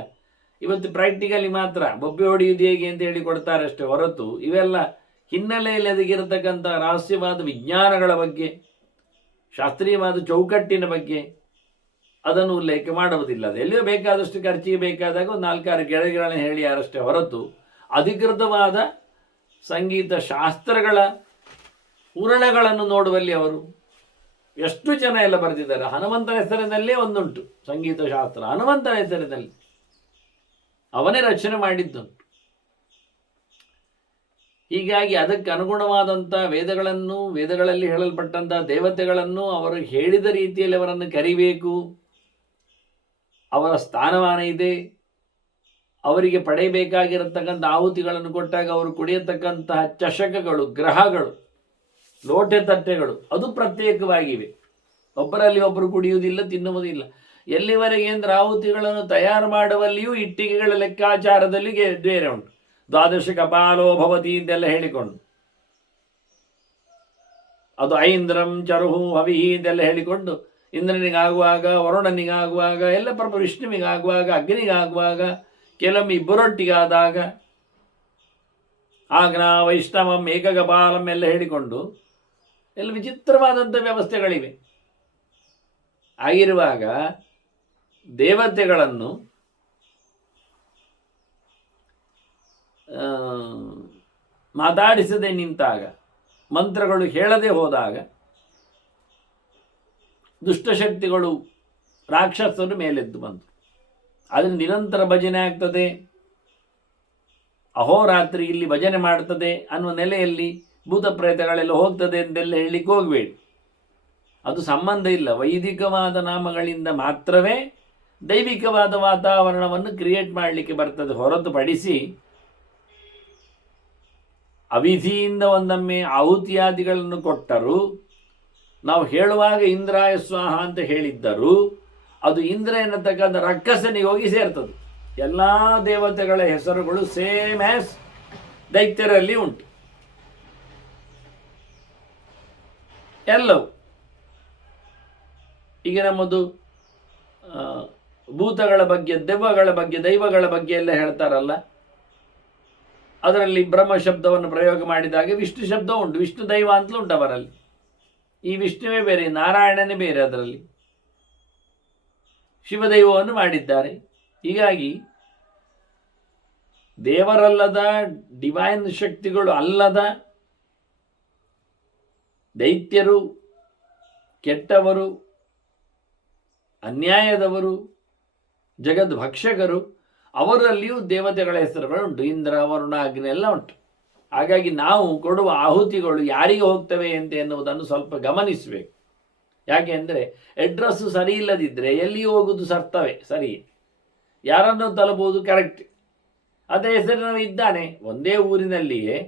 ಇವತ್ತು ಪ್ರಾಕ್ಟಿಕಲಿ ಮಾತ್ರ ಬೊಬ್ಬೆ ಹೊಡೆಯುವುದು ಹೇಗೆ ಅಂತ ಹೇಳಿ ಕೊಡ್ತಾರೆ ಅಷ್ಟೇ ಹೊರತು ಇವೆಲ್ಲ ಹಿನ್ನೆಲೆಯಲ್ಲಿ ಅದಕ್ಕಿರತಕ್ಕಂಥ ರಹಸ್ಯವಾದ ವಿಜ್ಞಾನಗಳ ಬಗ್ಗೆ, ಶಾಸ್ತ್ರೀಯವಾದ ಚೌಕಟ್ಟಿನ ಬಗ್ಗೆ ಅದನ್ನು ಉಲ್ಲೇಖ ಮಾಡುವುದಿಲ್ಲ. ಅದು ಎಲ್ಲಿಯೋ ಬೇಕಾದಷ್ಟು ಖರ್ಚಿಗೆ ಬೇಕಾದಾಗ ಒಂದು 4-6 ಗೆಳೆಗಳನ್ನು ಹೇಳಿ ಯಾರಷ್ಟೇ ಹೊರತು ಅಧಿಕೃತವಾದ ಸಂಗೀತ ಶಾಸ್ತ್ರಗಳ ಪೂರಣಗಳನ್ನು ನೋಡುವಲ್ಲಿ ಅವರು ಎಷ್ಟು ಜನ ಎಲ್ಲ ಬರೆದಿದ್ದಾರೆ. ಹನುಮಂತನ ಹೆಸರಿನಲ್ಲೇ ಒಂದುಂಟು ಸಂಗೀತ ಶಾಸ್ತ್ರ, ಹನುಮಂತನ ಹೆಸರಿನಲ್ಲಿ ಅವನೇ ರಚನೆ ಮಾಡಿದ್ದುಂಟು. ಹೀಗಾಗಿ ಅದಕ್ಕೆ ಅನುಗುಣವಾದಂಥ ವೇದಗಳನ್ನು, ವೇದಗಳಲ್ಲಿ ಹೇಳಲ್ಪಟ್ಟಂಥ ದೇವತೆಗಳನ್ನು ಅವರು ಹೇಳಿದ ರೀತಿಯಲ್ಲಿ ಅವರನ್ನು ಕರಿಬೇಕು. ಅವರ ಸ್ಥಾನಮಾನ ಇದೆ. ಅವರಿಗೆ ಪಡೆಯಬೇಕಾಗಿರತಕ್ಕಂಥ ಆಹುತಿಗಳನ್ನು ಕೊಟ್ಟಾಗ ಅವರು ಕುಡಿಯತಕ್ಕಂತಹ ಚಷಕಗಳು, ಗ್ರಹಗಳು, ಲೋಟೆ ತಟ್ಟೆಗಳು ಅದು ಪ್ರತ್ಯೇಕವಾಗಿವೆ. ಒಬ್ಬರಲ್ಲಿ ಒಬ್ಬರು ಕುಡಿಯುವುದಿಲ್ಲ, ತಿನ್ನುವುದಿಲ್ಲ. ಎಲ್ಲಿವರೆಗೆ ಅಂದರೆ ಆಹುತಿಗಳನ್ನು ತಯಾರು ಮಾಡುವಲ್ಲಿಯೂ ಇಟ್ಟಿಗೆಗಳ ಲೆಕ್ಕಾಚಾರದಲ್ಲಿ ಬೇರೆ ಉಂಟು. ದ್ವಾದಶ ಕಪಾಲೋ ಭವತಿ ಅಂತೆಲ್ಲ ಹೇಳಿಕೊಂಡು, ಅದು ಐಂದ್ರಂ ಚರುಹು ಹವಿಹಿ ಅಂತೆಲ್ಲ ಹೇಳಿಕೊಂಡು, ಇಂದ್ರನಿಗಾಗುವಾಗ, ವರುಣನಿಗಾಗುವಾಗ, ಎಲ್ಲ ವಿಷ್ಣುವಿಗಾಗುವಾಗ, ಅಗ್ನಿಗಾಗುವಾಗ, ಕೆಲವೊಮ್ಮೆ ಇಬ್ಬರೊಟ್ಟಿಗಾದಾಗ ಆಗ್ನಾ ವೈಷ್ಣವಂ ಏಕಗಪಾಲಂ ಎಲ್ಲ ಹೇಳಿಕೊಂಡು ಎಲ್ಲ ವಿಚಿತ್ರವಾದಂಥ ವ್ಯವಸ್ಥೆಗಳಿವೆ. ಆಗಿರುವಾಗ ದೇವತೆಗಳನ್ನು ಮಾತಾಡಿಸದೆ ನಿಂತಾಗ, ಮಂತ್ರಗಳು ಹೇಳದೆ ಹೋದಾಗ ದುಷ್ಟಶಕ್ತಿಗಳು, ರಾಕ್ಷಸರು ಮೇಲೆದ್ದು ಬಂತು. ಆದರೆ ನಿರಂತರ ಭಜನೆ ಆಗ್ತದೆ, ಅಹೋರಾತ್ರಿ ಇಲ್ಲಿ ಭಜನೆ ಮಾಡ್ತದೆ ಅನ್ನುವ ನೆಲೆಯಲ್ಲಿ ಭೂತ ಪ್ರೇತಗಳೆಲ್ಲ ಹೋಗ್ತದೆ ಎಂದೆಲ್ಲ ಹೇಳಲಿಕ್ಕೆ ಹೋಗಬೇಡಿ. ಅದು ಸಂಬಂಧ ಇಲ್ಲ. ವೈದಿಕವಾದ ನಾಮಗಳಿಂದ ಮಾತ್ರವೇ ದೈವಿಕವಾದ ವಾತಾವರಣವನ್ನು ಕ್ರಿಯೇಟ್ ಮಾಡಲಿಕ್ಕೆ ಬರ್ತದೆ. ಹೊರತುಪಡಿಸಿ ಅವಿಧಿಯಿಂದ ಒಂದೊಮ್ಮೆ ಆಹುತಿಯಾದಿಗಳನ್ನು ಕೊಟ್ಟರು, ನಾವು ಹೇಳುವಾಗ ಇಂದ್ರಾಯ ಸ್ವಾಹ ಅಂತ ಹೇಳಿದ್ದರು, ಅದು ಇಂದ್ರ ಎನ್ನತಕ್ಕಂಥ ರಕ್ಕಸನಿಗೆ ಹೋಗಿ ಸೇರ್ತದೆ. ಎಲ್ಲ ದೇವತೆಗಳ ಹೆಸರುಗಳು ಸೇಮ್ ಆಸ್ ದೈತ್ಯರಲ್ಲಿ ಉಂಟು. ಎಲ್ಲವೂ ಈಗ ನಮ್ಮದು ಭೂತಗಳ ಬಗ್ಗೆ, ದೆವ್ವಗಳ ಬಗ್ಗೆ, ದೈವಗಳ ಬಗ್ಗೆ ಎಲ್ಲ ಹೇಳ್ತಾರಲ್ಲ, ಅದರಲ್ಲಿ ಬ್ರಹ್ಮ ಶಬ್ದವನ್ನು ಪ್ರಯೋಗ ಮಾಡಿದಾಗ ವಿಷ್ಣು ಶಬ್ದ ಉಂಟು. ವಿಷ್ಣು ದೈವ ಅಂತಲೂ ಉಂಟು ಅವರಲ್ಲಿ. ಈ ವಿಷ್ಣುವೇ ಬೇರೆ, ನಾರಾಯಣನೇ ಬೇರೆ, ಅದರಲ್ಲಿ ಶಿವದೈವವನ್ನು ಮಾಡಿದ್ದಾರೆ. ಹೀಗಾಗಿ ದೇವರಲ್ಲದ, ಡಿವೈನ್ ಶಕ್ತಿಗಳು ಅಲ್ಲದ ದೈತ್ಯರು, ಕೆಟ್ಟವರು, ಅನ್ಯಾಯದವರು, ಜಗದ್ಭಕ್ಷಕರು, ಅವರಲ್ಲಿಯೂ ದೇವತೆಗಳ ಹೆಸರುಗಳುಂಟು. ಇಂದ್ರ, ವರುಣ, ಅಗ್ನಿ ಎಲ್ಲ ಉಂಟು. ಹಾಗಾಗಿ ನಾವು ಕೊಡುವ ಆಹುತಿಗಳು ಯಾರಿಗೆ ಹೋಗ್ತವೆ ಅಂತ ಎನ್ನುವುದನ್ನು ಸ್ವಲ್ಪ ಗಮನಿಸಬೇಕು. ಯಾಕೆ ಅಂದರೆ ಅಡ್ರೆಸ್ಸು ಸರಿ ಇಲ್ಲದಿದ್ದರೆ ಎಲ್ಲಿ ಹೋಗುವುದು ಸರ್ತವೆ ಸರಿ, ಯಾರನ್ನು ತಲುಪುವುದು ಕರೆಕ್ಟ್. ಅದೇ ಹೆಸರಿನವ ಇದ್ದಾನೆ, ಒಂದೇ ಊರಿನಲ್ಲಿಯೇ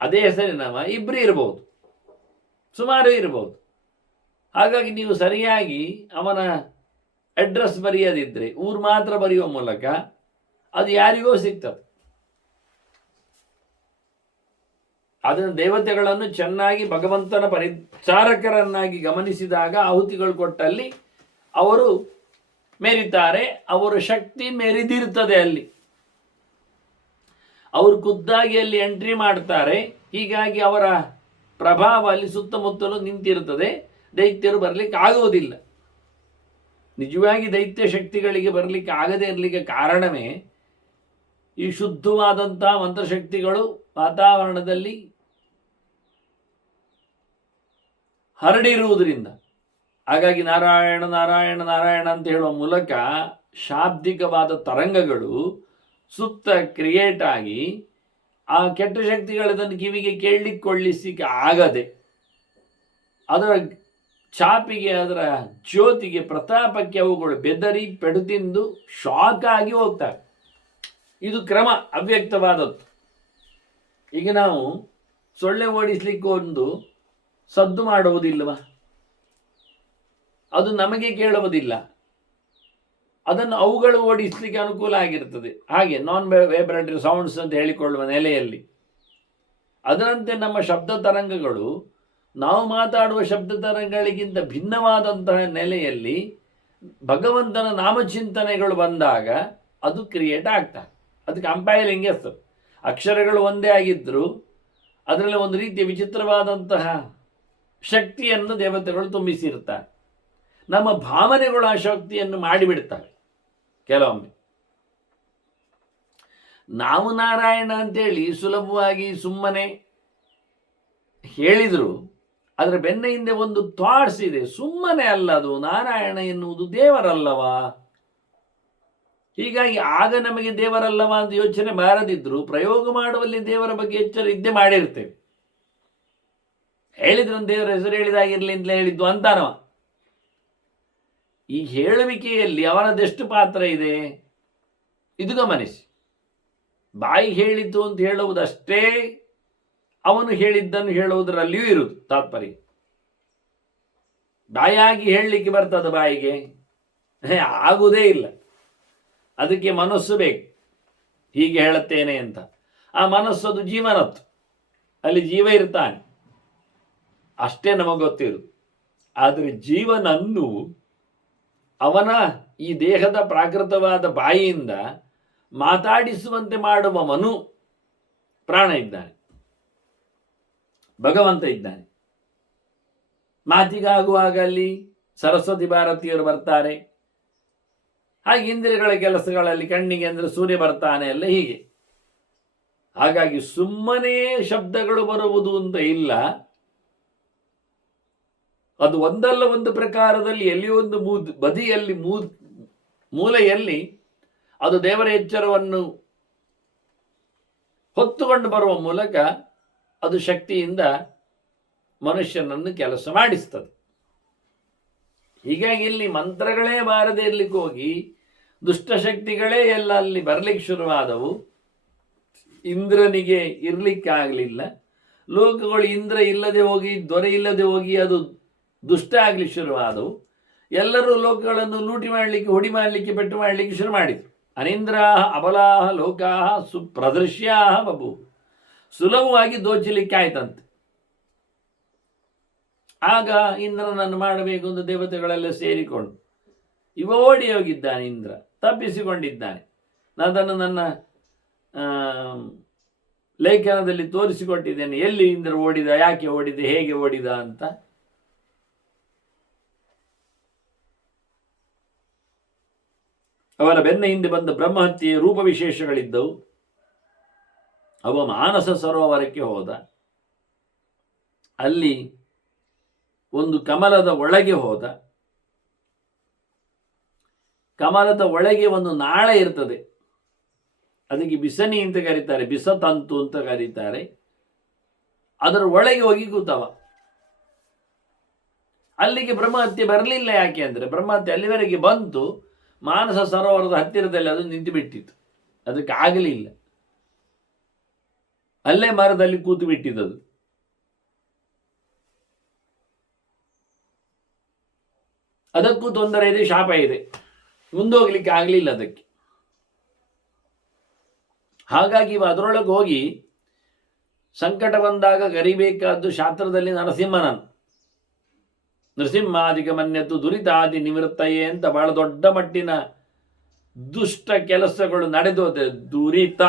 ಅದೇ ಹೆಸರಿನವ ಇಬ್ಬರು ಇರಬಹುದು, ಸುಮಾರು ಇರಬಹುದು. ಹಾಗಾಗಿ ನೀವು ಸರಿಯಾಗಿ ಅವನ ಅಡ್ರೆಸ್ ಬರೆಯದಿದ್ದರೆ, ಊರು ಮಾತ್ರ ಬರೆಯುವ ಮೂಲಕ ಅದು ಯಾರಿಗೋ ಸಿಗ್ತದೆ. ಅದನ್ನು ದೇವತೆಗಳನ್ನು ಚೆನ್ನಾಗಿ ಭಗವಂತನ ಪರಿಚಾರಕರನ್ನಾಗಿ ಗಮನಿಸಿದಾಗ, ಆಹುತಿಗಳು ಕೊಟ್ಟಲ್ಲಿ ಅವರು ಮೆರಿತಾರೆ. ಅವರ ಶಕ್ತಿ ಮೆರಿದಿರ್ತದೆ. ಅಲ್ಲಿ ಅವರು ಖುದ್ದಾಗಿ ಅಲ್ಲಿ ಎಂಟ್ರಿ ಮಾಡ್ತಾರೆ. ಹೀಗಾಗಿ ಅವರ ಪ್ರಭಾವ ಅಲ್ಲಿ ಸುತ್ತಮುತ್ತಲು ನಿಂತಿರ್ತದೆ. ದೈತ್ಯರು ಬರಲಿಕ್ಕೆ ಆಗುವುದಿಲ್ಲ. ನಿಜವಾಗಿ ದೈತ್ಯ ಶಕ್ತಿಗಳಿಗೆ ಬರಲಿಕ್ಕೆ ಆಗದೇ ಇರಲಿಕ್ಕೆ ಕಾರಣವೇ ಈ ಶುದ್ಧವಾದಂಥ ಮಂತ್ರಶಕ್ತಿಗಳು ವಾತಾವರಣದಲ್ಲಿ ಹರಡಿರುವುದರಿಂದ. ಹಾಗಾಗಿ ನಾರಾಯಣ ನಾರಾಯಣ ನಾರಾಯಣ ಅಂತ ಹೇಳುವ ಮೂಲಕ ಶಾಬ್ದಿಕವಾದ ತರಂಗಗಳು ಸುತ್ತ ಕ್ರಿಯೇಟ್ ಆಗಿ ಆ ಕೆಟ್ಟ ಶಕ್ತಿಗಳದನ್ನು ಕಿವಿಗೆ ಕೇಳಲಿಕ್ಕೊಳ್ಳಿಸಿಕ್ಕೆ ಆಗದೆ ಅದರ ಛಾಪಿಗೆ, ಅದರ ಜ್ಯೋತಿಗೆ, ಪ್ರತಾಪಕ್ಕೆ ಅವುಗಳು ಬೆದರಿ ಪೆಡುತಿಂದು ಶಾಕ್ ಆಗಿ ಹೋಗ್ತವೆ. ಇದು ಕ್ರಮ ಅವ್ಯಕ್ತವಾದದ್ದು. ಈಗ ನಾವು ಸೊಳ್ಳೆ ಓಡಿಸ್ಲಿಕ್ಕೆ ಒಂದು ಸದ್ದು ಮಾಡುವುದಿಲ್ಲವ, ಅದು ನಮಗೆ ಕೇಳುವುದಿಲ್ಲ, ಅದನ್ನು ಅವುಗಳು ಓಡಿಸ್ಲಿಕ್ಕೆ ಅನುಕೂಲ ಆಗಿರ್ತದೆ. ಹಾಗೆ ನಾನ್ ವೈಬ್ರೇಟರಿ ಸೌಂಡ್ಸ್ ಅಂತ ಹೇಳಿಕೊಳ್ಳುವ ನೆಲೆಯಲ್ಲಿ ಅದರಂತೆ ನಮ್ಮ ಶಬ್ದ ತರಂಗಗಳು ನಾವು ಮಾತಾಡುವ ಶಬ್ದ ತರಂಗಗಳಿಗಿಂತ ಭಿನ್ನವಾದಂತಹ ನೆಲೆಯಲ್ಲಿ ಭಗವಂತನ ನಾಮಚಿಂತನೆಗಳು ಬಂದಾಗ ಅದು ಕ್ರಿಯೇಟ್ ಆಗ್ತದೆ. ಅದಕ್ಕೆ ಕಂಪೈಲಿಂಗ್ ಹೆಸರು. ಅಕ್ಷರಗಳು ಒಂದೇ ಆಗಿದ್ದರೂ ಅದರಲ್ಲಿ ಒಂದು ರೀತಿಯ ವಿಚಿತ್ರವಾದಂತಹ ಶಕ್ತಿಯನ್ನು ದೇವತೆಗಳು ತುಂಬಿಸಿರ್ತಾರೆ. ನಮ್ಮ ಭಾವನೆಗಳು ಆ ಶಕ್ತಿಯನ್ನು ಮಾಡಿಬಿಡ್ತವೆ. ಕೆಲವೊಮ್ಮೆ ನಾವು ನಾರಾಯಣ ಅಂತೇಳಿ ಸುಲಭವಾಗಿ ಸುಮ್ಮನೆ ಹೇಳಿದರು, ಅದರ ಬೆನ್ನ ಹಿಂದೆ ಒಂದು ಥಾಟ್ಸ್ ಇದೆ. ಸುಮ್ಮನೆ ಅಲ್ಲ, ಅದು ನಾರಾಯಣ ಎನ್ನುವುದು ದೇವರಲ್ಲವಾ. ಹೀಗಾಗಿ ಆಗ ನಮಗೆ ದೇವರಲ್ಲವಾ ಅಂತ ಯೋಚನೆ ಬಾರದಿದ್ರು ಪ್ರಯೋಗ ಮಾಡುವಲ್ಲಿ ದೇವರ ಬಗ್ಗೆ ಎಚ್ಚರ ಇದ್ದೇ ಮಾಡಿರ್ತೇವೆ. ಹೇಳಿದ್ರು ದೇವರ ಹೆಸರು ಹೇಳಿದಾಗಿರ್ಲಿ ಅಂತಲೇ ಹೇಳಿದ್ದು ಅಂತಾನವ. ಈ ಹೇಳುವಿಕೆಯಲ್ಲಿ ಅವನದೆಷ್ಟು ಪಾತ್ರ ಇದೆ ಇದು ಗಮನಿಸಿ. ಬಾಯಿ ಹೇಳಿತು ಅಂತ ಹೇಳುವುದಷ್ಟೇ ಅವನು ಹೇಳಿದ್ದನ್ನು ಹೇಳುವುದರಲ್ಲಿಯೂ ಇರುವುದು ತಾತ್ಪರ್ಯ. ಬಾಯಾಗಿ ಹೇಳಲಿಕ್ಕೆ ಬರ್ತದ ಬಾಯಿಗೆ? ಆಗುವುದೇ ಇಲ್ಲ. ಅದಕ್ಕೆ ಮನಸ್ಸು ಬೇಕು, ಹೀಗೆ ಹೇಳುತ್ತೇನೆ ಅಂತ. ಆ ಮನಸ್ಸು ಅದು ಜೀವನತ್ತು, ಅಲ್ಲಿ ಜೀವ ಇರ್ತಾನೆ, ಅಷ್ಟೇ ನಮಗೆ ಗೊತ್ತಿರುವುದು. ಆದರೆ ಜೀವನನ್ನು ಅವನ ಈ ದೇಹದ ಪ್ರಾಕೃತವಾದ ಬಾಯಿಯಿಂದ ಮಾತಾಡಿಸುವಂತೆ ಮಾಡುವವನು ಪ್ರಾಣ ಇದ್ದಾನೆ, ಭಗವಂತ ಇದ್ದಾನೆ. ಮಾತಿಗಾಗುವಾಗ ಅಲ್ಲಿ ಸರಸ್ವತಿ ಭಾರತೀಯರು ಬರ್ತಾರೆ. ಹಾಗೆ ಇಂದ್ರಿಯಗಳ ಕೆಲಸಗಳಲ್ಲಿ ಕಣ್ಣಿಗೆ ಅಂದರೆ ಸೂರ್ಯ ಬರ್ತಾನೆ, ಎಲ್ಲ ಹೀಗೆ. ಹಾಗಾಗಿ ಸುಮ್ಮನೆ ಶಬ್ದಗಳು ಬರುವುದು ಅಂತ ಇಲ್ಲ. ಅದು ಒಂದಲ್ಲ ಒಂದು ಪ್ರಕಾರದಲ್ಲಿ ಎಲ್ಲಿಯೋ ಒಂದು ಬದಿಯಲ್ಲಿ ಮೂಲೆಯಲ್ಲಿ ಅದು ದೇವರ ಎಚ್ಚರವನ್ನು ಹೊತ್ತುಕೊಂಡು ಬರುವ ಮೂಲಕ ಅದು ಶಕ್ತಿಯಿಂದ ಮನುಷ್ಯನನ್ನು ಕೆಲಸ ಮಾಡಿಸ್ತದೆ. ಹೀಗಾಗಿ ಇಲ್ಲಿ ಮಂತ್ರಗಳೇ ಬಾರದೆ ಇರ್ಲಿಕ್ಕೆ ಹೋಗಿ ದುಷ್ಟಶಕ್ತಿಗಳೇ ಎಲ್ಲ ಅಲ್ಲಿ ಬರಲಿಕ್ಕೆ ಶುರುವಾದವು. ಇಂದ್ರನಿಗೆ ಇರಲಿಕ್ಕಾಗಲಿಲ್ಲ. ಲೋಕಗಳು ಇಂದ್ರ ಇಲ್ಲದೆ ಹೋಗಿ, ದೊರೆ ಇಲ್ಲದೆ ಹೋಗಿ ಅದು ದುಷ್ಟ ಆಗಲಿಕ್ಕೆ ಶುರುವಾದವು. ಎಲ್ಲರೂ ಲೋಕಗಳನ್ನು ಲೂಟಿ ಮಾಡಲಿಕ್ಕೆ, ಹೊಡಿ ಮಾಡಲಿಕ್ಕೆ, ಪೆಟ್ಟು ಮಾಡಲಿಕ್ಕೆ ಶುರು ಮಾಡಿದರು. ಅನಿಂದ್ರಾಹ ಅಬಲಾಹ ಲೋಕಾಹ ಸುಪ್ರದೃಶ್ಯಾಹ ಬಬು. ಸುಲಭವಾಗಿ ದೋಚಲಿಕ್ಕೆ ಆಯ್ತಂತೆ. ಆಗ ಇಂದ್ರನನ್ನು ಮಾಡಬೇಕು ಅಂತ ದೇವತೆಗಳೆಲ್ಲ ಸೇರಿಕೊಂಡು ಓಡಿ ಹೋಗಿದ್ದಾನೆ. ಇಂದ್ರ ತಪ್ಪಿಸಿಕೊಂಡಿದ್ದಾನೆ. ಅದನ್ನು ನನ್ನ ಲೇಖನದಲ್ಲಿ ತೋರಿಸಿಕೊಟ್ಟಿದ್ದೇನೆ. ಎಲ್ಲಿ ಇಂದ್ರ ಓಡಿದ, ಯಾಕೆ ಓಡಿದ, ಹೇಗೆ ಓಡಿದ ಅಂತ. ಅವನ ಬೆನ್ನ ಹಿಂದೆ ಬಂದ ಬ್ರಹ್ಮಹತ್ಯೆಯ ರೂಪ ವಿಶೇಷಗಳಿದ್ದವು. ಅವ ಮಾನಸ ಸರೋವರಕ್ಕೆ ಹೋದ. ಅಲ್ಲಿ ಒಂದು ಕಮಲದ ಒಳಗೆ ಹೋದ. ಕಮಲದ ಒಳಗೆ ಒಂದು ನಾಳೆ ಇರ್ತದೆ, ಅದಕ್ಕೆ ಬಿಸನಿ ಅಂತ ಕರೀತಾರೆ, ಬಿಸತಂತು ಅಂತ ಕರೀತಾರೆ. ಅದರ ಒಳಗೆ ಹೋಗಿ ಕೂತವ. ಅಲ್ಲಿಗೆ ಬ್ರಹ್ಮಹತ್ಯೆ ಬರಲಿಲ್ಲ. ಯಾಕೆ ಅಂದರೆ ಬ್ರಹ್ಮಹತ್ಯೆ ಅಲ್ಲಿವರೆಗೆ ಬಂತು, ಮಾನಸ ಸರೋವರದ ಹತ್ತಿರದಲ್ಲಿ ಅದು ನಿಂತು ಬಿಟ್ಟಿತ್ತು. ಅದಕ್ಕೆ ಆಗಲಿಲ್ಲ. ಅಲ್ಲೇ ಮರದಲ್ಲಿ ಕೂತು ಬಿಟ್ಟಿದ್ದದು. ಅದಕ್ಕೂ ತೊಂದರೆ ಇದೆ, ಶಾಪ ಇದೆ, ಮುಂದೋಗ್ಲಿಕ್ಕೆ ಆಗಲಿಲ್ಲ ಅದಕ್ಕೆ. ಹಾಗಾಗಿ ಅದರೊಳಗೆ ಹೋಗಿ ಸಂಕಟ ಬಂದಾಗ ಕರಿಬೇಕಾದ್ದು ಶಾಸ್ತ್ರದಲ್ಲಿ ನರಸಿಂಹನನ್ನು. ನರಸಿಂಹಾದಿಗ ಮನ್ಯತ್ತು ದುರಿತಾದಿ ನಿವೃತ್ತಯೇ ಅಂತ ಬಹಳ ದೊಡ್ಡ ಮಟ್ಟಿನ ದುಷ್ಟ ಕೆಲಸಗಳು ನಡೆದು ದುರಿತ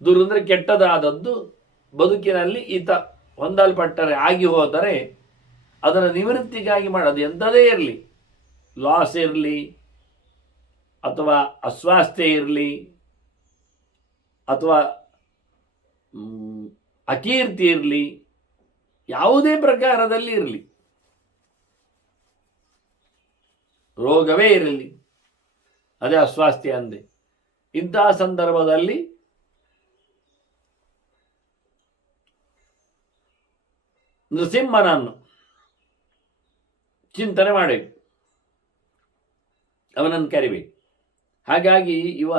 ದುರು ಅಂದರೆ ಕೆಟ್ಟದಾದದ್ದು, ಬದುಕಿನಲ್ಲಿ ಈತ ಹೊಂದಲ್ಪಟ್ಟರೆ ಆಗಿ ಹೋದರೆ ಅದರ ನಿವೃತ್ತಿಗಾಗಿ ಮಾಡೋದು ಎಂಥದೇ ಇರಲಿ, ಲಾಸ್ ಇರಲಿ ಅಥವಾ ಅಸ್ವಾಸ್ಥ್ಯ ಇರಲಿ ಅಥವಾ ಅಕೀರ್ತಿ ಇರಲಿ, ಯಾವುದೇ ಪ್ರಕಾರದಲ್ಲಿ ಇರಲಿ, ರೋಗವೇ ಇರಲಿ, ಅದೇ ಅಸ್ವಾಸ್ಥ್ಯ ಅಂದೆ. ಇಂತಹ ಸಂದರ್ಭದಲ್ಲಿ ನೃಸಿಂಹನನ್ನು ಚಿಂತನೆ ಮಾಡಬೇಕು, ಅವನನ್ನು ಕರಿಬೇಕು. ಹಾಗಾಗಿ ಇವ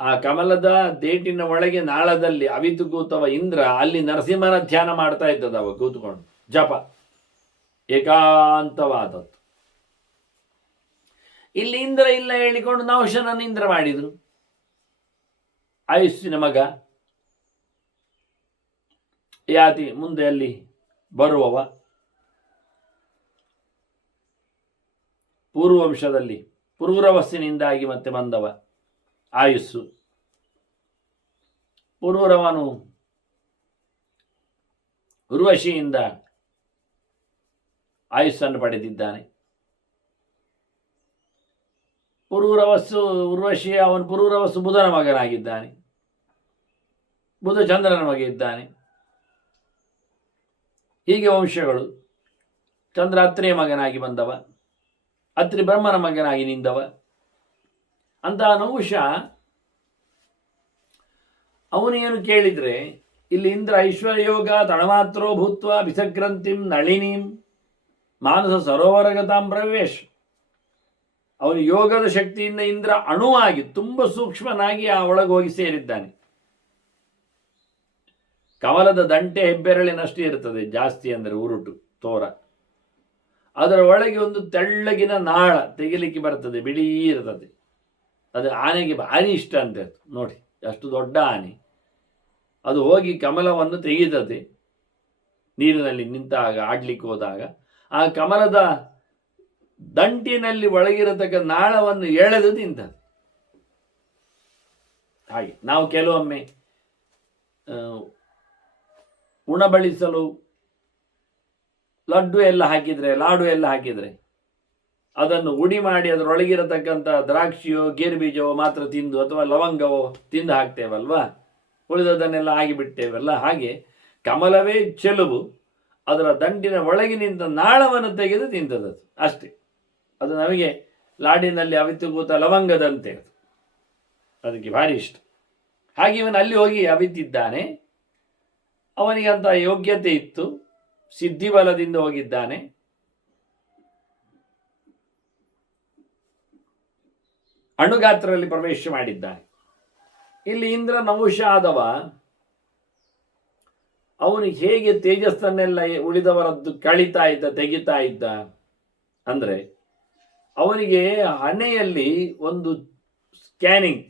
ಆ ಕಮಲದ ದೇಟಿನ ಒಳಗೆ ನಾಳದಲ್ಲಿ ಅವಿತು ಕೂತವ ಇಂದ್ರ ಅಲ್ಲಿ ನರಸಿಂಹನ ಧ್ಯಾನ ಮಾಡ್ತಾ ಇದ್ದದ ಅವ ಕೂತ್ಕೊಂಡು ಜಪ ಏಕಾಂತವಾದದ್ದು. ಇಲ್ಲಿ ಇಂದ್ರ ಇಲ್ಲ ಹೇಳಿಕೊಂಡು ನಹುಷನನ್ನು ಇಂದ್ರ ಮಾಡಿದ್ರು. ಆಯುಸ್ಸಿನ ಮಗ ಯಾತಿ ಮುಂದೆ ಅಲ್ಲಿ ಬರುವವ, ಪೂರ್ವವಂಶದಲ್ಲಿ ಪುರೂರವಸ್ಸಿನಿಂದಾಗಿ ಮತ್ತೆ ಬಂದವ ಆಯುಸ್ಸು. ಪುರೂರವನು ಉರ್ವಶಿಯಿಂದ ಆಯುಸ್ಸನ್ನು ಪಡೆದಿದ್ದಾನೆ. ಉರ್ವಶಿ ಅವನು ಪುರೂರವಸ್ಸು ಬುಧನ ಮಗನಾಗಿದ್ದಾನೆ, ಬುಧ ಚಂದ್ರನ ಮಗ ಇದ್ದಾನೆ. ಹೀಗೆ ವಂಶಗಳು. ಚಂದ್ರ ಅತ್ರಿಯ ಮಗನಾಗಿ ಬಂದವ, ಅತ್ರಿ ಬ್ರಹ್ಮನ ಮಗನಾಗಿ ನಿಂದವ. ಅಂತಹ ನಹುಷ ಅವನೇನು ಕೇಳಿದ್ರೆ, ಇಲ್ಲಿ ಇಂದ್ರ ಐಶ್ವರ್ಯೋಗ ತಣಮಾತ್ರೋ ಭೂತ್ವ ಬಿಸಗ್ರಂಥಿಂ ನಳಿನೀಂ ಮಾನಸ ಸರೋವರಗತಾಂ ಪ್ರವೇಶ್. ಅವನು ಯೋಗದ ಶಕ್ತಿಯಿಂದ ಇಂದ್ರ ಅಣುವಾಗಿ ತುಂಬ ಸೂಕ್ಷ್ಮನಾಗಿ ಆ ಒಳಗೆ ಹೋಗಿ ಸೇರಿದ್ದಾನೆ. ಕಮಲದ ದಂಟೆ ಹೆಬ್ಬೆರಳಿನಷ್ಟು ಇರ್ತದೆ, ಜಾಸ್ತಿ ಅಂದರೆ ಉರುಟು ತೋರ. ಅದರ ಒಳಗೆ ಒಂದು ತೆಳ್ಳಗಿನ ನಾಳ ತೆಗಿಲಿಕ್ಕೆ ಬರ್ತದೆ, ಬಿಳಿ ಇರ್ತದೆ. ಅದು ಆನೆಗೆ ಭಾರಿ ಇಷ್ಟ ಅಂತ ನೋಡಿ, ಅಷ್ಟು ದೊಡ್ಡ ಆನೆ. ಅದು ಹೋಗಿ ಕಮಲವನ್ನು ತೆಗೀತದೆ ನೀರಿನಲ್ಲಿ ನಿಂತಾಗ, ಆಡ್ಲಿಕ್ಕೆ ಹೋದಾಗ. ಆ ಕಮಲದ ದಂಟಿನಲ್ಲಿ ಒಳಗಿರತಕ್ಕ ನಾಳವನ್ನು ಎಳೆದು ತಿಂತದೆ. ಹಾಗೆ ನಾವು ಕೆಲವೊಮ್ಮೆ ಉಣಬಳಿಸಲು ಲಾಡು ಎಲ್ಲ ಹಾಕಿದ್ರೆ ಅದನ್ನು ಉಡಿ ಮಾಡಿ ಅದರೊಳಗಿರತಕ್ಕಂಥ ದ್ರಾಕ್ಷಿಯೋ ಗೇರು ಬೀಜವೋ ಮಾತ್ರ ತಿಂದು, ಅಥವಾ ಲವಂಗವೋ ತಿಂದು ಹಾಕ್ತೇವಲ್ವಾ, ಉಳಿದದನ್ನೆಲ್ಲ ಆಗಿಬಿಟ್ಟೇವಲ್ಲ. ಹಾಗೆ ಕಮಲವೇ ಚೆಲುವು, ಅದರ ದಂಡಿನ ಒಳಗಿನಿಂದ ನಾಳವನ್ನು ತೆಗೆದು ತಿಂತದದು ಅಷ್ಟೇ. ಅದು ನಮಗೆ ಲಾಡಿನಲ್ಲಿ ಅವಿತು ಕೂತ ಲವಂಗದಂತೆ, ಅದಕ್ಕೆ ಭಾರಿ ಇಷ್ಟ. ಹಾಗೆ ಇವನು ಅಲ್ಲಿ ಹೋಗಿ ಅವಿತಿದ್ದಾನೆ. ಅವನಿಗೆ ಅಂತ ಯೋಗ್ಯತೆ ಇತ್ತು, ಸಿದ್ಧಿಬಲದಿಂದ ಹೋಗಿದ್ದಾನೆ. ಅಣುಗಾತ್ರದಲ್ಲಿ ಪ್ರವೇಶ ಮಾಡಿದ್ದಾನೆ. ಇಲ್ಲಿ ಇಂದ್ರ ನಹುಷ ಆದವ, ಅವನು ಹೇಗೆ ತೇಜಸ್ಸನ್ನೆಲ್ಲ ಉಳಿದವರದ್ದು ಕಳಿತಾ ಇದ್ದ, ತೆಗಿತಾ ಇದ್ದ ಅಂದರೆ, ಅವನಿಗೆ ಹಣೆಯಲ್ಲಿ ಒಂದು ಸ್ಕ್ಯಾನಿಂಗ್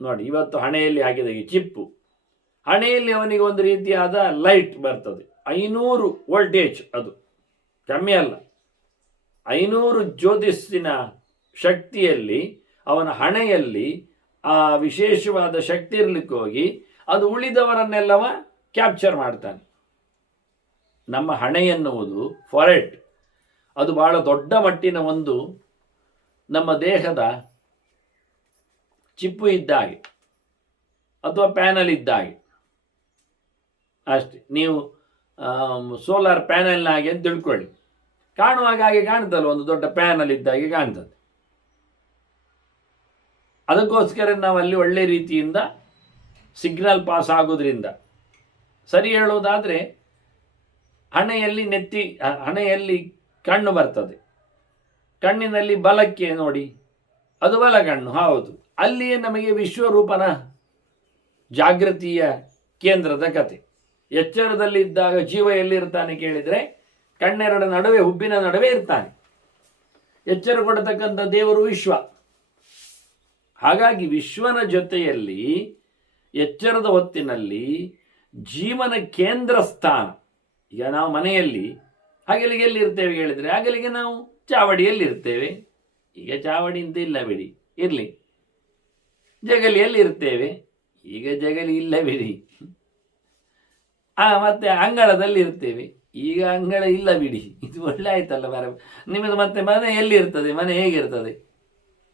ನೋಡಿ, ಇವತ್ತು ಹಣೆಯಲ್ಲಿ ಹಾಕಿದ ಚಿಪ್ಪು, ಹಣೆಯಲ್ಲಿ ಅವನಿಗೆ ಒಂದು ರೀತಿಯಾದ ಲೈಟ್ ಬರ್ತದೆ, 500 ವೋಲ್ಟೇಜ್. ಅದು ಕಮ್ಮಿ ಅಲ್ಲ, 500 ಜ್ಯೋತಿಷ್ಸಿನ ಶಕ್ತಿಯಲ್ಲಿ ಅವನ ಹಣೆಯಲ್ಲಿ ಆ ವಿಶೇಷವಾದ ಶಕ್ತಿ ಇರಲಿಕ್ಕೆ ಹೋಗಿ ಅದು ಉಳಿದವರನ್ನೆಲ್ಲವ ಕ್ಯಾಪ್ಚರ್ ಮಾಡ್ತಾನೆ. ನಮ್ಮ ಹಣೆ ಎನ್ನುವುದು ಫಾರೆಟ್, ಅದು ಬಹಳ ದೊಡ್ಡ ಮಟ್ಟಿನ ಒಂದು ನಮ್ಮ ದೇಹದ ಚಿಪ್ಪು ಇದ್ದಾಗೆ ಅಥವಾ ಪ್ಯಾನಲ್ ಇದ್ದಾಗೆ ಅಷ್ಟೇ. ನೀವು ಸೋಲಾರ್ ಪ್ಯಾನಲ್ನ ಹಾಗೆ ಅಂತ ತಿಳ್ಕೊಳ್ಳಿ, ಕಾಣುವಾಗ ಹಾಗೆ ಕಾಣ್ತಲ್ಲ, ಒಂದು ದೊಡ್ಡ ಪ್ಯಾನಲ್ ಇದ್ದಾಗೆ ಕಾಣ್ತದೆ. ಅದಕ್ಕೋಸ್ಕರ ನಾವು ಅಲ್ಲಿ ಒಳ್ಳೆ ರೀತಿಯಿಂದ ಸಿಗ್ನಲ್ ಪಾಸ್ ಆಗೋದ್ರಿಂದ, ಸರಿ ಹೇಳೋದಾದರೆ ಹಣೆಯಲ್ಲಿ ಕಣ್ಣು ಬರ್ತದೆ, ಕಣ್ಣಿನಲ್ಲಿ ಬಲಕ್ಕೆ ನೋಡಿ, ಅದು ಬಲ ಕಣ್ಣು, ಹೌದು. ಅಲ್ಲಿಯೇ ನಮಗೆ ವಿಶ್ವರೂಪನ ಜಾಗೃತಿಯ ಕೇಂದ್ರದ ಕತೆ. ಎಚ್ಚರದಲ್ಲಿದ್ದಾಗ ಜೀವ ಎಲ್ಲಿರ್ತಾನೆ ಕೇಳಿದರೆ, ಕಣ್ಣೆರಡ ನಡುವೆ, ಹುಬ್ಬಿನ ನಡುವೆ ಇರ್ತಾನೆ. ಎಚ್ಚರ ಕೊಡತಕ್ಕಂಥ ದೇವರು ವಿಶ್ವ. ಹಾಗಾಗಿ ವಿಶ್ವನ ಜೊತೆಯಲ್ಲಿ ಎಚ್ಚರದ ಹೊತ್ತಿನಲ್ಲಿ ಜೀವನ ಕೇಂದ್ರ ಸ್ಥಾನ. ಈಗ ನಾವು ಮನೆಯಲ್ಲಿ ಹಗಲಿಗೆ ಎಲ್ಲಿರ್ತೇವೆ ಹೇಳಿದರೆ, ಹಗಲಿಗೆ ನಾವು ಚಾವಡಿಯಲ್ಲಿರ್ತೇವೆ. ಈಗ ಚಾವಡಿ ಅಂತ ಇಲ್ಲ ಬಿಡಿ, ಇರಲಿ. ಜಗಲಿಯಲ್ಲಿ ಇರ್ತೇವೆ, ಈಗ ಜಗಲಿ ಇಲ್ಲ ಬಿಡಿ. ಮತ್ತೆ ಅಂಗಳದಲ್ಲಿ ಇರ್ತೇವೆ, ಈಗ ಅಂಗಳ ಇಲ್ಲ ಬಿಡಿ. ಇದು ಒಳ್ಳೆ ಆಯ್ತಲ್ಲ ಬರ. ನಿಮ್ಮದು ಮತ್ತೆ ಮನೆ ಎಲ್ಲಿರ್ತದೆ, ಮನೆ ಹೇಗಿರ್ತದೆ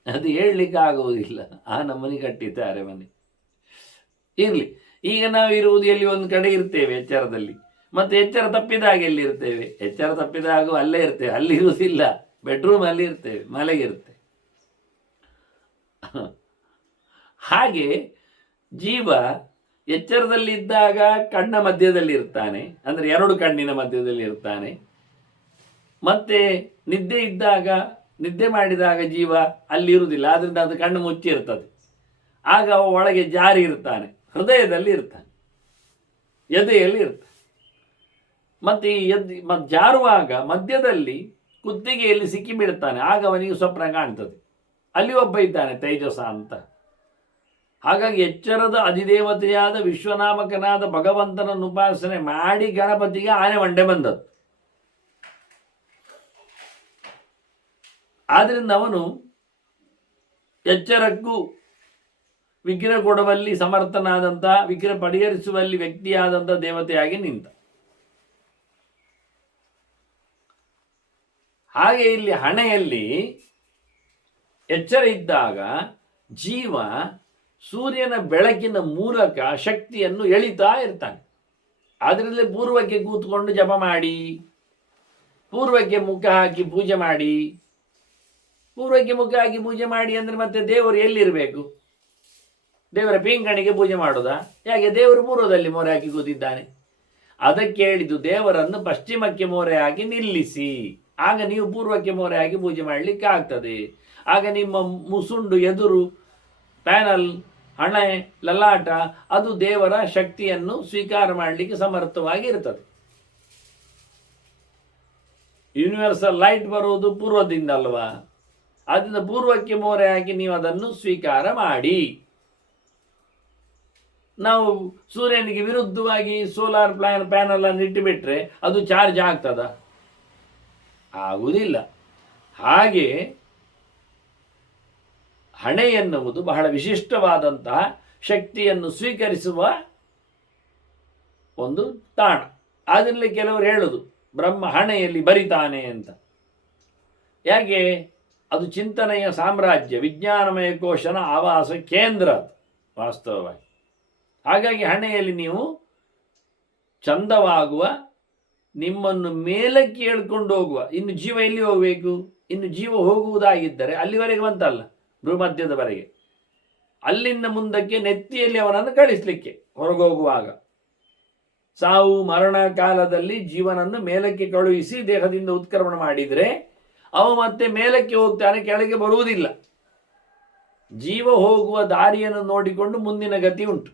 ಅದು ಹೇಳಲಿಕ್ಕೆ ಆಗುವುದಿಲ್ಲ. ಆ ನಮ್ಮನೆ ಕಟ್ಟಿದ್ದಾರೆ ಮನೆ. ಇರಲಿ, ಈಗ ನಾವು ಇರುವುದು ಎಲ್ಲಿ ಒಂದು ಕಡೆ ಇರ್ತೇವೆ ಎಚ್ಚರದಲ್ಲಿ. ಮತ್ತೆ ಎಚ್ಚರ ತಪ್ಪಿದಾಗ ಎಲ್ಲಿರ್ತೇವೆ? ಎಚ್ಚರ ತಪ್ಪಿದಾಗ ಅಲ್ಲೇ ಇರ್ತೇವೆ, ಅಲ್ಲಿ ಇರುವುದಿಲ್ಲ, ಬೆಡ್ರೂಮ್ ಅಲ್ಲಿ ಇರ್ತೇವೆ, ಮಲೆಗಿರುತ್ತೆ. ಹಾಗೆ ಜೀವ ಎಚ್ಚರದಲ್ಲಿದ್ದಾಗ ಕಣ್ಣ ಮಧ್ಯದಲ್ಲಿ ಇರ್ತಾನೆ, ಅಂದರೆ ಎರಡು ಕಣ್ಣಿನ ಮಧ್ಯದಲ್ಲಿ ಇರ್ತಾನೆ. ಮತ್ತೆ ನಿದ್ದೆ ಇದ್ದಾಗ, ನಿದ್ದೆ ಮಾಡಿದಾಗ ಜೀವ ಅಲ್ಲಿ ಇರುವುದಿಲ್ಲ, ಆದ್ರಿಂದ ಅದು ಕಣ್ಣು ಮುಚ್ಚಿ ಇರ್ತದೆ. ಆಗ ಅವ ಒಳಗೆ ಜಾರಿ ಇರ್ತಾನೆ, ಹೃದಯದಲ್ಲಿ ಇರ್ತಾನೆ, ಎದೆಯಲ್ಲಿ ಇರ್ತಾನೆ. ಮತ್ತೆ ಈ ಜಾರುವಾಗ ಮಧ್ಯದಲ್ಲಿ ಕುತ್ತಿಗೆಯಲ್ಲಿ ಸಿಕ್ಕಿ ಬೀಳ್ತಾನೆ, ಆಗ ಅವನಿಗೆ ಸ್ವಪ್ನ ಕಾಣ್ತದೆ. ಅಲ್ಲಿ ಒಬ್ಬ ಇದ್ದಾನೆ ತೈಜಸ ಅಂತ. ಹಾಗಾಗಿ ಎಚ್ಚರದ ಅಧಿದೇವತೆಯಾದ ವಿಶ್ವನಾಮಕನಾದ ಭಗವಂತನನ್ನು ಉಪಾಸನೆ ಮಾಡಿ ಗಣಪತಿಗೆ ಆನೆ ಮಂಡೆ ಬಂದದ್ದು. ಆದ್ರಿಂದ ಅವನು ಎಚ್ಚರಕ್ಕೂ ವಿಗ್ರಹ ಕೊಡುವಲ್ಲಿ ಸಮರ್ಥನಾದಂಥ, ವಿಗ್ರಹ ಪರಿಹರಿಸುವಲ್ಲಿ ವ್ಯಕ್ತಿಯಾದಂಥ ದೇವತೆಯಾಗಿ ನಿಂತ. ಹಾಗೆ ಇಲ್ಲಿ ಹಣೆಯಲ್ಲಿ ಎಚ್ಚರ ಇದ್ದಾಗ ಜೀವ ಸೂರ್ಯನ ಬೆಳಕಿನ ಮೂಲಕ ಶಕ್ತಿಯನ್ನು ಎಳಿತಾ ಇರ್ತಾನೆ. ಅದರಲ್ಲೇ ಪೂರ್ವಕ್ಕೆ ಕೂತ್ಕೊಂಡು ಜಪ ಮಾಡಿ, ಪೂರ್ವಕ್ಕೆ ಮುಖ ಹಾಕಿ ಪೂಜೆ ಮಾಡಿ. ಪೂರ್ವಕ್ಕೆ ಮುಖ ಹಾಕಿ ಪೂಜೆ ಮಾಡಿ ಅಂದರೆ ಮತ್ತೆ ದೇವರು ಎಲ್ಲಿರಬೇಕು? ದೇವರ ಪಿಂಗಣಿಗೆ ಪೂಜೆ ಮಾಡೋದಾ? ಯಾಕೆ ದೇವರು ಪೂರ್ವದಲ್ಲಿ ಮೋರೆ ಹಾಕಿ ಕೂತಿದ್ದಾನೆ. ಅದಕ್ಕೆ ಹೇಳಿದ್ದು ದೇವರನ್ನು ಪಶ್ಚಿಮಕ್ಕೆ ಮೋರೆ ಹಾಕಿ ನಿಲ್ಲಿಸಿ, ಆಗ ನೀವು ಪೂರ್ವಕ್ಕೆ ಮೋರೆ ಹಾಕಿ ಪೂಜೆ ಮಾಡಲಿಕ್ಕೆ ಆಗ್ತದೆ. ಆಗ ನಿಮ್ಮ ಮುಸುಂಡು, ಎದುರು, ಪ್ಯಾನಲ್, ಹಣೆ, ಲಲಾಟ ಅದು ದೇವರ ಶಕ್ತಿಯನ್ನು ಸ್ವೀಕಾರ ಮಾಡಲಿಕ್ಕೆ ಸಮರ್ಥವಾಗಿ ಇರ್ತದೆ. ಯೂನಿವರ್ಸಲ್ ಲೈಟ್ ಬರುವುದು ಪೂರ್ವದಿಂದ ಅಲ್ವಾ? ಅದರಿಂದ ಪೂರ್ವಕ್ಕೆ ಮೋರೆ ಹಾಕಿ ನೀವು ಅದನ್ನು ಸ್ವೀಕಾರ ಮಾಡಿ. ನಾವು ಸೂರ್ಯನಿಗೆ ವಿರುದ್ಧವಾಗಿ ಸೋಲಾರ್ ಪ್ಯಾನಲ್ ಅನ್ನು ಇಟ್ಟುಬಿಟ್ರೆ ಅದು ಚಾರ್ಜ್ ಆಗ್ತದ? ಆಗುವುದಿಲ್ಲ. ಹಾಗೆ ಹಣೆ ಎನ್ನುವುದು ಬಹಳ ವಿಶಿಷ್ಟವಾದಂತಹ ಶಕ್ತಿಯನ್ನು ಸ್ವೀಕರಿಸುವ ಒಂದು ತಾಣ. ಅದರಲ್ಲಿ ಕೆಲವರು ಹೇಳುದು ಬ್ರಹ್ಮ ಹಣೆಯಲ್ಲಿ ಬರಿತಾನೆ ಅಂತ. ಯಾಕೆ? ಅದು ಚಿಂತನೆಯ ಸಾಮ್ರಾಜ್ಯ, ವಿಜ್ಞಾನಮಯ ಕೋಶನ ಆವಾಸ ಕೇಂದ್ರ ವಾಸ್ತವವಾಗಿ. ಹಾಗಾಗಿ ಹಣೆಯಲ್ಲಿ ನೀವು ಚಂದವಾಗುವ, ನಿಮ್ಮನ್ನು ಮೇಲಕ್ಕೆ ಹೇಳ್ಕೊಂಡು ಹೋಗುವ. ಇನ್ನು ಜೀವ ಎಲ್ಲಿ ಹೋಗಬೇಕು? ಇನ್ನು ಜೀವ ಹೋಗುವುದಾಗಿದ್ದರೆ ಅಲ್ಲಿವರೆಗೆ ಬಂತಲ್ಲ, ಭೂಮಧ್ಯದವರೆಗೆ, ಅಲ್ಲಿಂದ ಮುಂದಕ್ಕೆ ನೆತ್ತಿಯಲ್ಲಿ ಅವನನ್ನು ಕಳಿಸ್ಲಿಕ್ಕೆ ಹೊರಗೋಗುವಾಗ. ಸಾವು ಮರಣ ಕಾಲದಲ್ಲಿ ಜೀವನನ್ನು ಮೇಲಕ್ಕೆ ಕಳುಹಿಸಿ ದೇಹದಿಂದ ಉತ್ಕ್ರಮಣ ಮಾಡಿದರೆ ಅವ ಮತ್ತೆ ಮೇಲಕ್ಕೆ ಹೋಗ್ತಾನೆ, ಕೆಳಗೆ ಬರುವುದಿಲ್ಲ. ಜೀವ ಹೋಗುವ ದಾರಿಯನ್ನು ನೋಡಿಕೊಂಡು ಮುಂದಿನ ಗತಿ ಉಂಟು.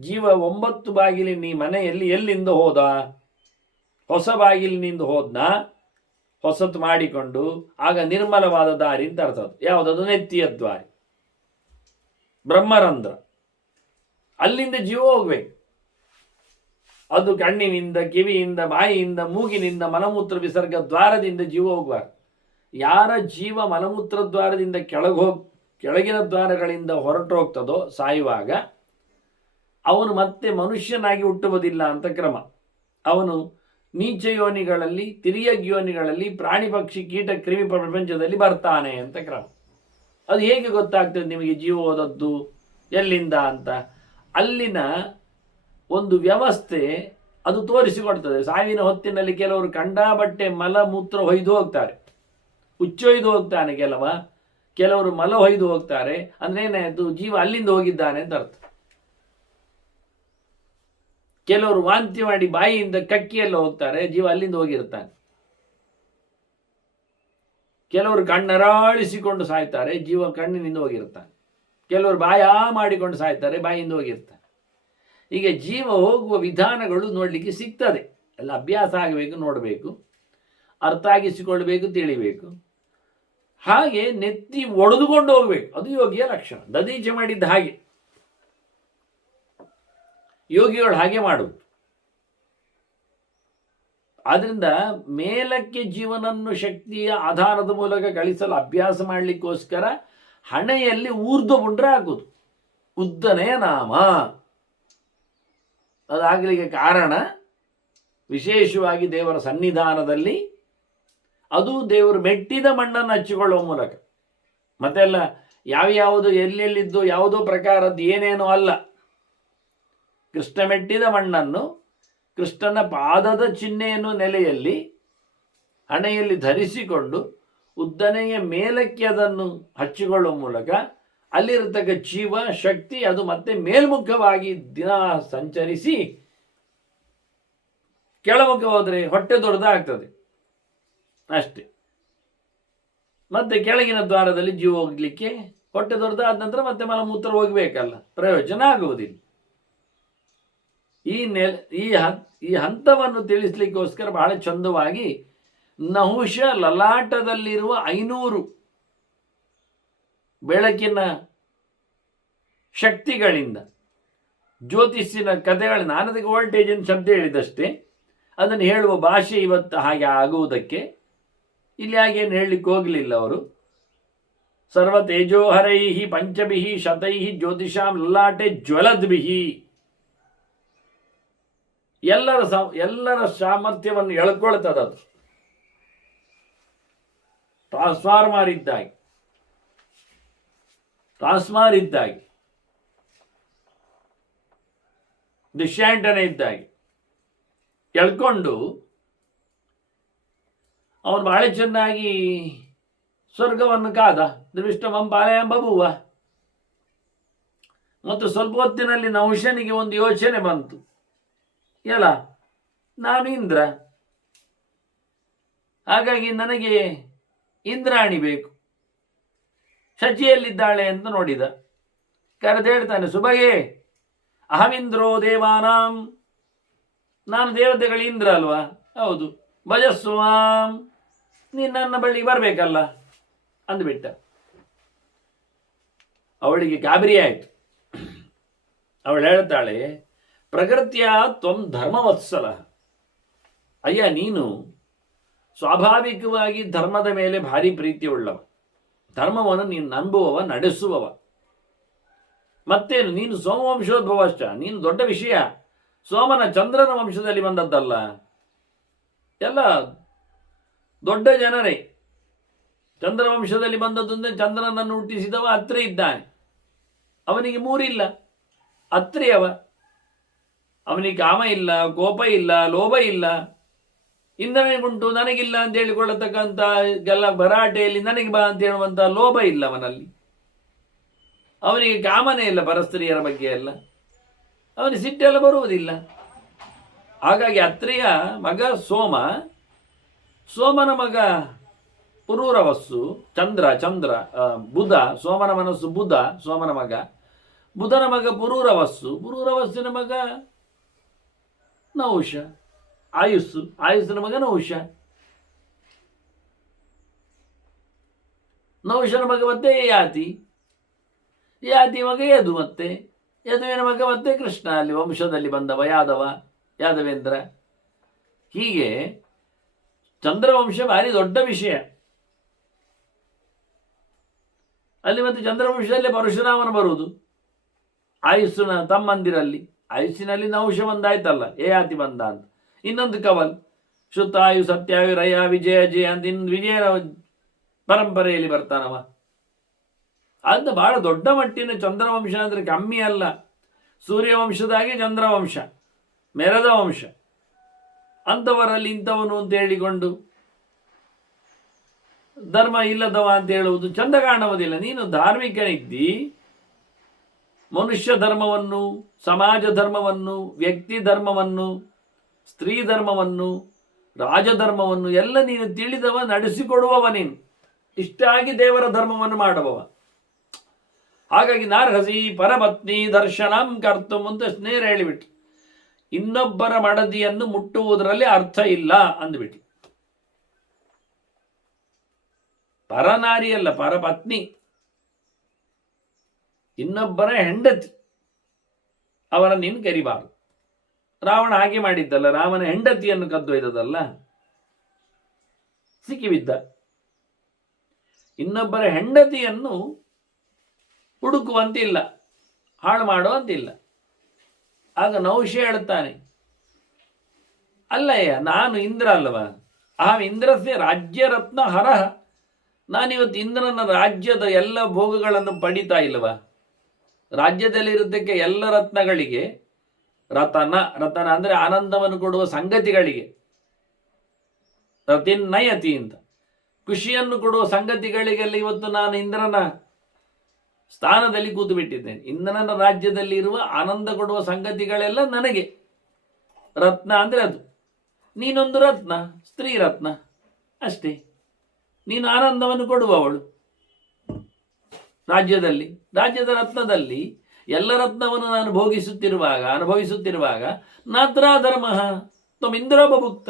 ಜೀವ 9 ಬಾಗಿಲಿನ ಮನೆಯಲ್ಲಿ ಎಲ್ಲಿಂದ ಹೋದ? ಹೊಸ ಬಾಗಿಲಿನಿಂದ ಹೋದ್ನ, ಹೊಸತು ಮಾಡಿಕೊಂಡು, ಆಗ ನಿರ್ಮಲವಾದ ದಾರಿ ಅಂತ ಅರ್ಥ. ಯಾವುದದು? ನೆತ್ತಿಯ ದ್ವಾರಿ, ಬ್ರಹ್ಮರಂಧ್ರ. ಅಲ್ಲಿಂದ ಜೀವ ಹೋಗ್ಬೇಕು. ಅದು ಕಣ್ಣಿನಿಂದ, ಕಿವಿಯಿಂದ, ಬಾಯಿಯಿಂದ, ಮೂಗಿನಿಂದ, ಮಲಮೂತ್ರ ವಿಸರ್ಗ ದ್ವಾರದಿಂದ ಜೀವ ಹೋಗ್ಬಾರ್ದು. ಯಾರ ಜೀವ ಮಲಮೂತ್ರ ದ್ವಾರದಿಂದ ಕೆಳಗಿನ ದ್ವಾರಗಳಿಂದ ಹೊರಟು ಹೋಗ್ತದೋ ಸಾಯುವಾಗ, ಅವನು ಮತ್ತೆ ಮನುಷ್ಯನಾಗಿ ಹುಟ್ಟುವುದಿಲ್ಲ ಅಂತ ಕ್ರಮ. ಅವನು ನೀಚ ಯೋನಿಗಳಲ್ಲಿ, ತಿರಿಯಗ್ ಯೋನಿಗಳಲ್ಲಿ, ಪ್ರಾಣಿ ಪಕ್ಷಿ ಕೀಟ ಕ್ರಿಮಿ ಪ್ರಪಂಚದಲ್ಲಿ ಬರ್ತಾನೆ ಅಂತ ಕ್ರಮ. ಅದು ಹೇಗೆ ಗೊತ್ತಾಗ್ತದೆ ನಿಮಗೆ ಜೀವ ಹೋದದ್ದು ಎಲ್ಲಿಂದ ಅಂತ? ಅಲ್ಲಿನ ಒಂದು ವ್ಯವಸ್ಥೆ ಅದು ತೋರಿಸಿಕೊಡ್ತದೆ. ಸಾವಿನ ಹೊತ್ತಿನಲ್ಲಿ ಕೆಲವರು ಕಂಡಾಬಟ್ಟೆ ಮಲ ಮೂತ್ರ ಹೊಯ್ದು ಹೋಗ್ತಾರೆ, ಹುಚ್ಚೊಯ್ದು ಹೋಗ್ತಾನೆ. ಕೆಲವರು ಮಲ ಹೊಯ್ದು ಹೋಗ್ತಾರೆ. ಅಂದ್ರೆ ಏನಾಯ್ತು? ಜೀವ ಅಲ್ಲಿಂದ ಹೋಗಿದ್ದಾನೆ ಅಂತ ಅರ್ಥ. ಕೆಲವರು ವಾಂತಿ ಮಾಡಿ ಬಾಯಿಯಿಂದ ಕಕ್ಕಿಯೆಲ್ಲ ಹೋಗ್ತಾರೆ, ಜೀವ ಅಲ್ಲಿಂದ ಹೋಗಿರ್ತಾನೆ. ಕೆಲವರು ಕಣ್ಣರಾಳಿಸಿಕೊಂಡು ಸಾಯ್ತಾರೆ, ಜೀವ ಕಣ್ಣಿನಿಂದ ಹೋಗಿರ್ತಾನೆ. ಕೆಲವರು ಬಾಯ ಮಾಡಿಕೊಂಡು ಸಾಯ್ತಾರೆ, ಬಾಯಿಯಿಂದ ಹೋಗಿರ್ತಾನೆ. ಹೀಗೆ ಜೀವ ಹೋಗುವ ವಿಧಾನಗಳು ನೋಡಲಿಕ್ಕೆ ಸಿಗ್ತದೆ. ಎಲ್ಲ ಅಭ್ಯಾಸ ಆಗಬೇಕು, ನೋಡಬೇಕು, ಅರ್ಥ ಆಗಿಸಿಕೊಳ್ಬೇಕು, ತಿಳಿಬೇಕು. ಹಾಗೆ ನೆತ್ತಿ ಒಡೆದುಕೊಂಡು ಹೋಗ್ಬೇಕು, ಅದು ಯೋಗಿಯ ಲಕ್ಷಣ. ದದೀಚೆ ಮಾಡಿದ್ದ ಹಾಗೆ ಯೋಗಿಗಳು ಹಾಗೆ ಮಾಡುವುದು. ಆದ್ರಿಂದ ಮೇಲಕ್ಕೆ ಜೀವನನ್ನು ಶಕ್ತಿಯ ಆಧಾರದ ಮೂಲಕ ಗಳಿಸಲು ಅಭ್ಯಾಸ ಮಾಡಲಿಕ್ಕೋಸ್ಕರ ಹಣೆಯಲ್ಲಿ ಊರ್ಧ್ವ ಪುಂಡ್ರ ಹಾಕುವುದು, ಉದ್ದನೆಯ ನಾಮ. ಅದಾಗಲಿಕ್ಕೆ ಕಾರಣ ವಿಶೇಷವಾಗಿ ದೇವರ ಸನ್ನಿಧಾನದಲ್ಲಿ ಅದು ದೇವರು ಮೆಟ್ಟಿದ ಮಣ್ಣನ್ನು ಹಚ್ಚಿಕೊಳ್ಳುವ ಮೂಲಕ. ಮತ್ತೆಲ್ಲ ಯಾವ್ಯಾವುದು ಎಲ್ಲೆಲ್ಲಿದ್ದು ಯಾವುದೋ ಪ್ರಕಾರದ್ದು ಏನೇನೋ ಅಲ್ಲ. ಕೃಷ್ಣ ಮೆಟ್ಟಿದ ಮಣ್ಣನ್ನು ಕೃಷ್ಣನ ಪಾದದ ಚಿಹ್ನೆಯನ್ನು ನೆಲೆಯಲ್ಲಿ ಹಣೆಯಲ್ಲಿ ಧರಿಸಿಕೊಂಡು ಉದ್ದನೆಯ ಮೇಲಕ್ಕೆ ಅದನ್ನು ಹಚ್ಚಿಕೊಳ್ಳುವ ಮೂಲಕ ಅಲ್ಲಿರತಕ್ಕ ಜೀವ ಶಕ್ತಿ ಅದು ಮತ್ತೆ ಮೇಲ್ಮುಖವಾಗಿ ದಿನ ಸಂಚರಿಸಿ ಕೆಳಮುಖ ಹೋದರೆ ಹೊಟ್ಟೆ ದೊಡ್ಡದಾಗ್ತದೆ ಅಷ್ಟೇ. ಮತ್ತೆ ಕೆಳಗಿನ ದ್ವಾರದಲ್ಲಿ ಜೀವ ಹೋಗ್ಲಿಕ್ಕೆ ಹೊಟ್ಟೆ ದೊಡ್ಡದಾದ ನಂತರ ಮತ್ತೆ ಮಲಮೂತ್ರ ಹೋಗ್ಬೇಕಲ್ಲ, ಪ್ರಯೋಜನ ಆಗುವುದಿಲ್ಲ. ಈ ಹಂತವನ್ನು ತಿಳಿಸ್ಲಿಕ್ಕೋಸ್ಕರ ಬಹಳ ಚಂದವಾಗಿ ನಹುಷ ಲಲಾಟದಲ್ಲಿರುವ 500 ಬೆಳಕಿನ ಶಕ್ತಿಗಳಿಂದ ಜ್ಯೋತಿಷ್ಯನ ಕಥೆಗಳು, ನಾನು ಅದಕ್ಕೆ ವೋಲ್ಟೇಜ್ ಅಂತ ಶಬ್ದ ಹೇಳಿದಷ್ಟೇ, ಅದನ್ನು ಹೇಳುವ ಭಾಷೆ ಇವತ್ತು ಹಾಗೆ ಆಗುವುದಕ್ಕೆ ಇಲ್ಲಿ ಹಾಗೇನು ಹೇಳಲಿಕ್ಕೆ ಹೋಗಲಿಲ್ಲ ಅವರು. ಸರ್ವ ತೇಜೋಹರೈ ಪಂಚಭಿ ಶತೈ ಜ್ಯೋತಿಷಾಂ ಲಲಾಟೆ ಜ್ವಲದ್ಭಿಹಿ, ಎಲ್ಲರ ಸಾಮರ್ಥ್ಯವನ್ನು ಎಳ್ಕೊಳ್ತದ. ಅದು ಟ್ರಾನ್ಸ್ಫಾರ್ಮರ್ ಇದ್ದಾಗಿ, ಡಿಶ್ಯಾಂಟನೆ ಇದ್ದಾಗಿ ಎಳ್ಕೊಂಡು ಅವನು ಬಹಳ ಚೆನ್ನಾಗಿ ಸ್ವರ್ಗವನ್ನು ಕಾದ. ದೃಷ್ಟಮಂ ಪಾಲಯಂ ಬಭುವ. ಮತ್ತು ಸ್ವಲ್ಪ ಹೊತ್ತಿನಲ್ಲಿ ನಹುಷನಿಗೆ ಒಂದು ಯೋಚನೆ ಬಂತು, ಎಲ್ಲ ನಾನು ಇಂದ್ರ, ಹಾಗಾಗಿ ನನಗೆ ಇಂದ್ರಾಣಿ ಬೇಕು. ಶಚಿಯಲ್ಲಿದ್ದಾಳೆ ಅಂತ ನೋಡಿದ. ಕರೆದೇಳ್ತಾನೆ, ಸುಬಗೆ ಅಹಮಿಂದ್ರೋ ದೇವಾನಾಂ, ನಾನು ದೇವತೆಗಳ ಇಂದ್ರ ಅಲ್ವಾ? ಹೌದು. ಭಜಸ್ವಾಂ, ನೀನು ನನ್ನ ಬಳಿ ಬರಬೇಕಲ್ಲ ಅಂದ್ಬಿಟ್ಟ. ಅವಳಿಗೆ ಗಾಬರಿ ಆಯಿತು. ಅವಳು ಹೇಳ್ತಾಳೆ, ಪ್ರಕೃತಿಯ ತ್ವಂ ಧರ್ಮವತ್ಸಲ. ಅಯ್ಯ, ನೀನು ಸ್ವಾಭಾವಿಕವಾಗಿ ಧರ್ಮದ ಮೇಲೆ ಭಾರಿ ಪ್ರೀತಿ ಉಳ್ಳವ, ಧರ್ಮವನ್ನು ನೀನು ನಂಬುವವ, ನಡೆಸುವವ. ಮತ್ತೇನು, ನೀನು ಸೋಮವಂಶೋದ್ಭವಶ್ಚ, ನೀನು ದೊಡ್ಡ ವಿಷಯ. ಸೋಮನ ಚಂದ್ರನ ವಂಶದಲ್ಲಿ ಬಂದದ್ದಲ್ಲ, ಎಲ್ಲ ದೊಡ್ಡ ಜನರೇ. ಚಂದ್ರವಂಶದಲ್ಲಿ ಬಂದದ್ದು ಅಂದರೆ ಚಂದ್ರನನ್ನು ಹುಟ್ಟಿಸಿದವ ಅತ್ರಿ ಇದ್ದಾನೆ. ಅವನಿಗೆ 3 ಇಲ್ಲ, ಅತ್ರಿ ಅವ. ಅವನಿಗೆ ಕಾಮ ಇಲ್ಲ, ಕೋಪ ಇಲ್ಲ, ಲೋಭ ಇಲ್ಲ. ಇಂದ್ರನಿಗುಂಟು ನನಗಿಲ್ಲ ಅಂತ ಹೇಳಿಕೊಳ್ಳತಕ್ಕಂಥ ಎಲ್ಲ ಭರಾಟೆಯಲ್ಲಿ ನನಗೆ ಬಾ ಅಂತ ಹೇಳುವಂಥ ಲೋಭ ಇಲ್ಲ ಅವನಲ್ಲಿ. ಅವನಿಗೆ ಕಾಮನೇ ಇಲ್ಲ ಪರಸ್ತ್ರೀಯರ ಬಗ್ಗೆ ಎಲ್ಲ. ಅವನಿಗೆ ಸಿಟ್ಟೆಲ್ಲ ಬರುವುದಿಲ್ಲ. ಹಾಗಾಗಿ ಅತ್ರಿಯ ಮಗ ಸೋಮ, ಸೋಮನ ಮಗ ಪುರೂರವಸ್ಸು, ಚಂದ್ರ ಬುಧ, ಸೋಮನ ಮನಸ್ಸು ಬುಧ, ಸೋಮನ ಮಗ. ಬುಧನ ಮಗ ಪುರೂರವಸ್ಸು, ಪುರೂರವಸ್ಸಿನ ಮಗ ನಹುಷ, ಆಯುಸ್ಸಿನ ಮಗ ನಹುಷ. ನಹುಷನ ಮಗ ಮತ್ತೆ ಯಾತಿ ಮಗ ಯದು, ಮತ್ತೆ ಯದುವಿನ ಮಗ ಮತ್ತೆ ಕೃಷ್ಣ, ಅಲ್ಲಿ ವಂಶದಲ್ಲಿ ಬಂದವ ಯಾದವೇಂದ್ರ. ಹೀಗೆ ಚಂದ್ರವಂಶ ಭಾರಿ ದೊಡ್ಡ ವಿಷಯ. ಅಲ್ಲಿ ಮತ್ತೆ ಚಂದ್ರವಂಶದಲ್ಲಿ ಪರಶುರಾಮನ ಬರುವುದು, ಆಯುಸ್ಸಿನ ತಮ್ಮಂದಿರಲ್ಲಿ. ಆಯುಸ್ಸಿನಲ್ಲಿ ನಹುಷ ಬಂದಾಯ್ತಲ್ಲ, ಯಾತಿ ಬಂದ ಅಂತ. ಇನ್ನೊಂದು ಕವಲ್ ಶುತಾಯು ಸತ್ಯಾಯು ರಯ ವಿಜಯ ಜಯ ಅಂತ ಇನ್ನು ವಿಜಯನ ಪರಂಪರೆಯಲ್ಲಿ ಬರ್ತಾನವ. ಅದು ಬಹಳ ದೊಡ್ಡ ಮಟ್ಟಿನ ಚಂದ್ರವಂಶ ಅಂದರೆ ಕಮ್ಮಿ ಅಲ್ಲ. ಸೂರ್ಯವಂಶದಾಗಿ ಚಂದ್ರವಂಶ, ಮೆರೆದ ವಂಶ. ಅಂಥವರಲ್ಲಿ ಇಂಥವನು ಅಂತ ಹೇಳಿಕೊಂಡು ಧರ್ಮ ಇಲ್ಲದವ ಅಂತ ಹೇಳುವುದು ಚಂದ ಕಾಣುವುದಿಲ್ಲ. ನೀನು ಧಾರ್ಮಿಕನಿದ್ದಿ, ಮನುಷ್ಯ ಧರ್ಮವನ್ನು, ಸಮಾಜ ಧರ್ಮವನ್ನು, ವ್ಯಕ್ತಿ ಧರ್ಮವನ್ನು, ಸ್ತ್ರೀ ಧರ್ಮವನ್ನು, ರಾಜಧರ್ಮವನ್ನು ಎಲ್ಲ ನೀನು ತಿಳಿದವ, ನಡೆಸಿಕೊಡುವವ ನೀನು. ಇಷ್ಟಾಗಿ ದೇವರ ಧರ್ಮವನ್ನು ಮಾಡುವವ. ಹಾಗಾಗಿ ನಾರ್ಹಸಿ ಪರಪತ್ನಿ ದರ್ಶನಂ ಕರ್ತುಂ ಅಂತ ಸ್ನೇಹ ಹೇಳಿಬಿಟ್ಟು, ಇನ್ನೊಬ್ಬರ ಮಡದಿಯನ್ನು ಮುಟ್ಟುವುದರಲ್ಲಿ ಅರ್ಥ ಇಲ್ಲ ಅಂದ್ಬಿಟ್ಟು. ಪರನಾರಿಯಲ್ಲ, ಪರಪತ್ನಿ, ಇನ್ನೊಬ್ಬರ ಹೆಂಡತಿ, ಅವರ ನೀನು ಕರಿಬಾರದು. ರಾವಣ ಹಾಗೆ ಮಾಡಿದ್ದಲ್ಲ, ರಾಮನ ಹೆಂಡತಿಯನ್ನು ಕದ್ದೊಯ್ದದಲ್ಲ, ಸಿಕ್ಕಿಬಿದ್ದ. ಇನ್ನೊಬ್ಬರ ಹೆಂಡತಿಯನ್ನು ಹುಡುಕುವಂತಿಲ್ಲ, ಹಾಳು ಮಾಡುವಂತಿಲ್ಲ. ಆಗ ನಹುಷ ಹೇಳ್ತಾನೆ, ಅಲ್ಲಯ್ಯ, ನಾನು ಇಂದ್ರ ಅಲ್ಲವ, ಅಹಂ ಇಂದ್ರಸ್ಯ ರಾಜ್ಯರತ್ನ ಹರಹ. ನಾನಿವತ್ತು ಇಂದ್ರನ ರಾಜ್ಯದ ಎಲ್ಲ ಭೋಗಗಳನ್ನು ಪಡಿತಾ ಇಲ್ಲವ. ರಾಜ್ಯದಲ್ಲಿರತಕ್ಕ ಎಲ್ಲ ರತ್ನಗಳಿಗೆ, ರತನ ಅಂದರೆ ಆನಂದವನ್ನು ಕೊಡುವ ಸಂಗತಿಗಳಿಗೆ, ರತಿನ್ನಯತಿ ಅಂತ ಖುಷಿಯನ್ನು ಕೊಡುವ ಸಂಗತಿಗಳಿಗೆಲ್ಲ ಇವತ್ತು ನಾನು ಇಂದ್ರನ ಸ್ಥಾನದಲ್ಲಿ ಕೂತು ಬಿಟ್ಟಿದ್ದೇನೆ. ಇಂದ್ರನ ರಾಜ್ಯದಲ್ಲಿ ಇರುವ ಆನಂದ ಕೊಡುವ ಸಂಗತಿಗಳೆಲ್ಲ ನನಗೆ. ರತ್ನ ಅಂದರೆ ಅದು. ನೀನೊಂದು ರತ್ನ, ಸ್ತ್ರೀ ರತ್ನ ಅಷ್ಟೇ. ನೀನು ಆನಂದವನ್ನು ಕೊಡುವವಳು ರಾಜ್ಯದ ರತ್ನದಲ್ಲಿ ಎಲ್ಲ ರತ್ನವನ್ನು ನಾನು ಅನುಭವಿಸುತ್ತಿರುವಾಗ ನಾತ್ರ ಧರ್ಮ ತ್ವಮಿಂದ್ರೋಪಭುಕ್ತ.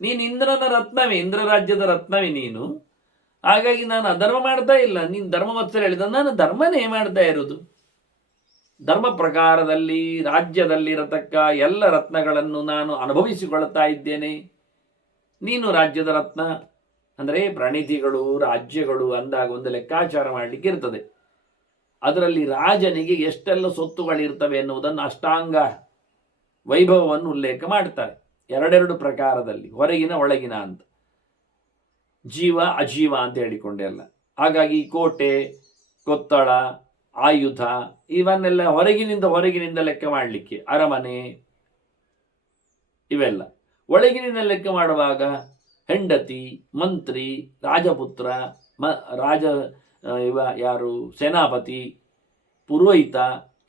ನೀನು ಇಂದ್ರನ ರತ್ನವೇ, ಇಂದ್ರ ರಾಜ್ಯದ ರತ್ನವೇ ನೀನು. ಹಾಗಾಗಿ ನಾನು ಅಧರ್ಮ ಮಾಡ್ತಾ ಇಲ್ಲ. ನೀನು ಧರ್ಮವತ್ಸಲ ಹೇಳಿದ, ನಾನು ಧರ್ಮನೇ ಮಾಡ್ತಾ ಇರೋದು. ಧರ್ಮ ಪ್ರಕಾರದಲ್ಲಿ ರಾಜ್ಯದಲ್ಲಿರತಕ್ಕ ಎಲ್ಲ ರತ್ನಗಳನ್ನು ನಾನು ಅನುಭವಿಸಿಕೊಳ್ತಾ ಇದ್ದೇನೆ. ನೀನು ರಾಜ್ಯದ ರತ್ನ ಅಂದರೆ ಪ್ರಣಿತಿಗಳು, ರಾಜ್ಯಗಳು ಅಂದಾಗ ಒಂದು ಲೆಕ್ಕಾಚಾರ ಮಾಡಲಿಕ್ಕೆ ಇರ್ತದೆ. ಅದರಲ್ಲಿ ರಾಜನಿಗೆ ಎಷ್ಟೆಲ್ಲ ಸೊತ್ತುಗಳಿರ್ತವೆ ಎನ್ನುವುದನ್ನು ಅಷ್ಟಾಂಗ ವೈಭವವನ್ನು ಉಲ್ಲೇಖ ಮಾಡ್ತಾರೆ. ಎರಡೆರಡು ಪ್ರಕಾರದಲ್ಲಿ, ಹೊರಗಿನ ಒಳಗಿನ ಅಂತ, ಜೀವ ಅಜೀವ ಅಂತ ಹೇಳಿಕೊಂಡೆ ಅಲ್ಲ. ಹಾಗಾಗಿ ಕೋಟೆ, ಕೊತ್ತಳ, ಆಯುಧ ಇವನ್ನೆಲ್ಲ ಹೊರಗಿನಿಂದ ಲೆಕ್ಕ ಮಾಡಲಿಕ್ಕೆ, ಅರಮನೆ ಇವೆಲ್ಲ. ಒಳಗಿನಿಂದ ಲೆಕ್ಕ ಮಾಡುವಾಗ ಹೆಂಡತಿ, ಮಂತ್ರಿ, ರಾಜಪುತ್ರ, ಯಾರು ಸೇನಾಪತಿ, ಪುರೋಹಿತ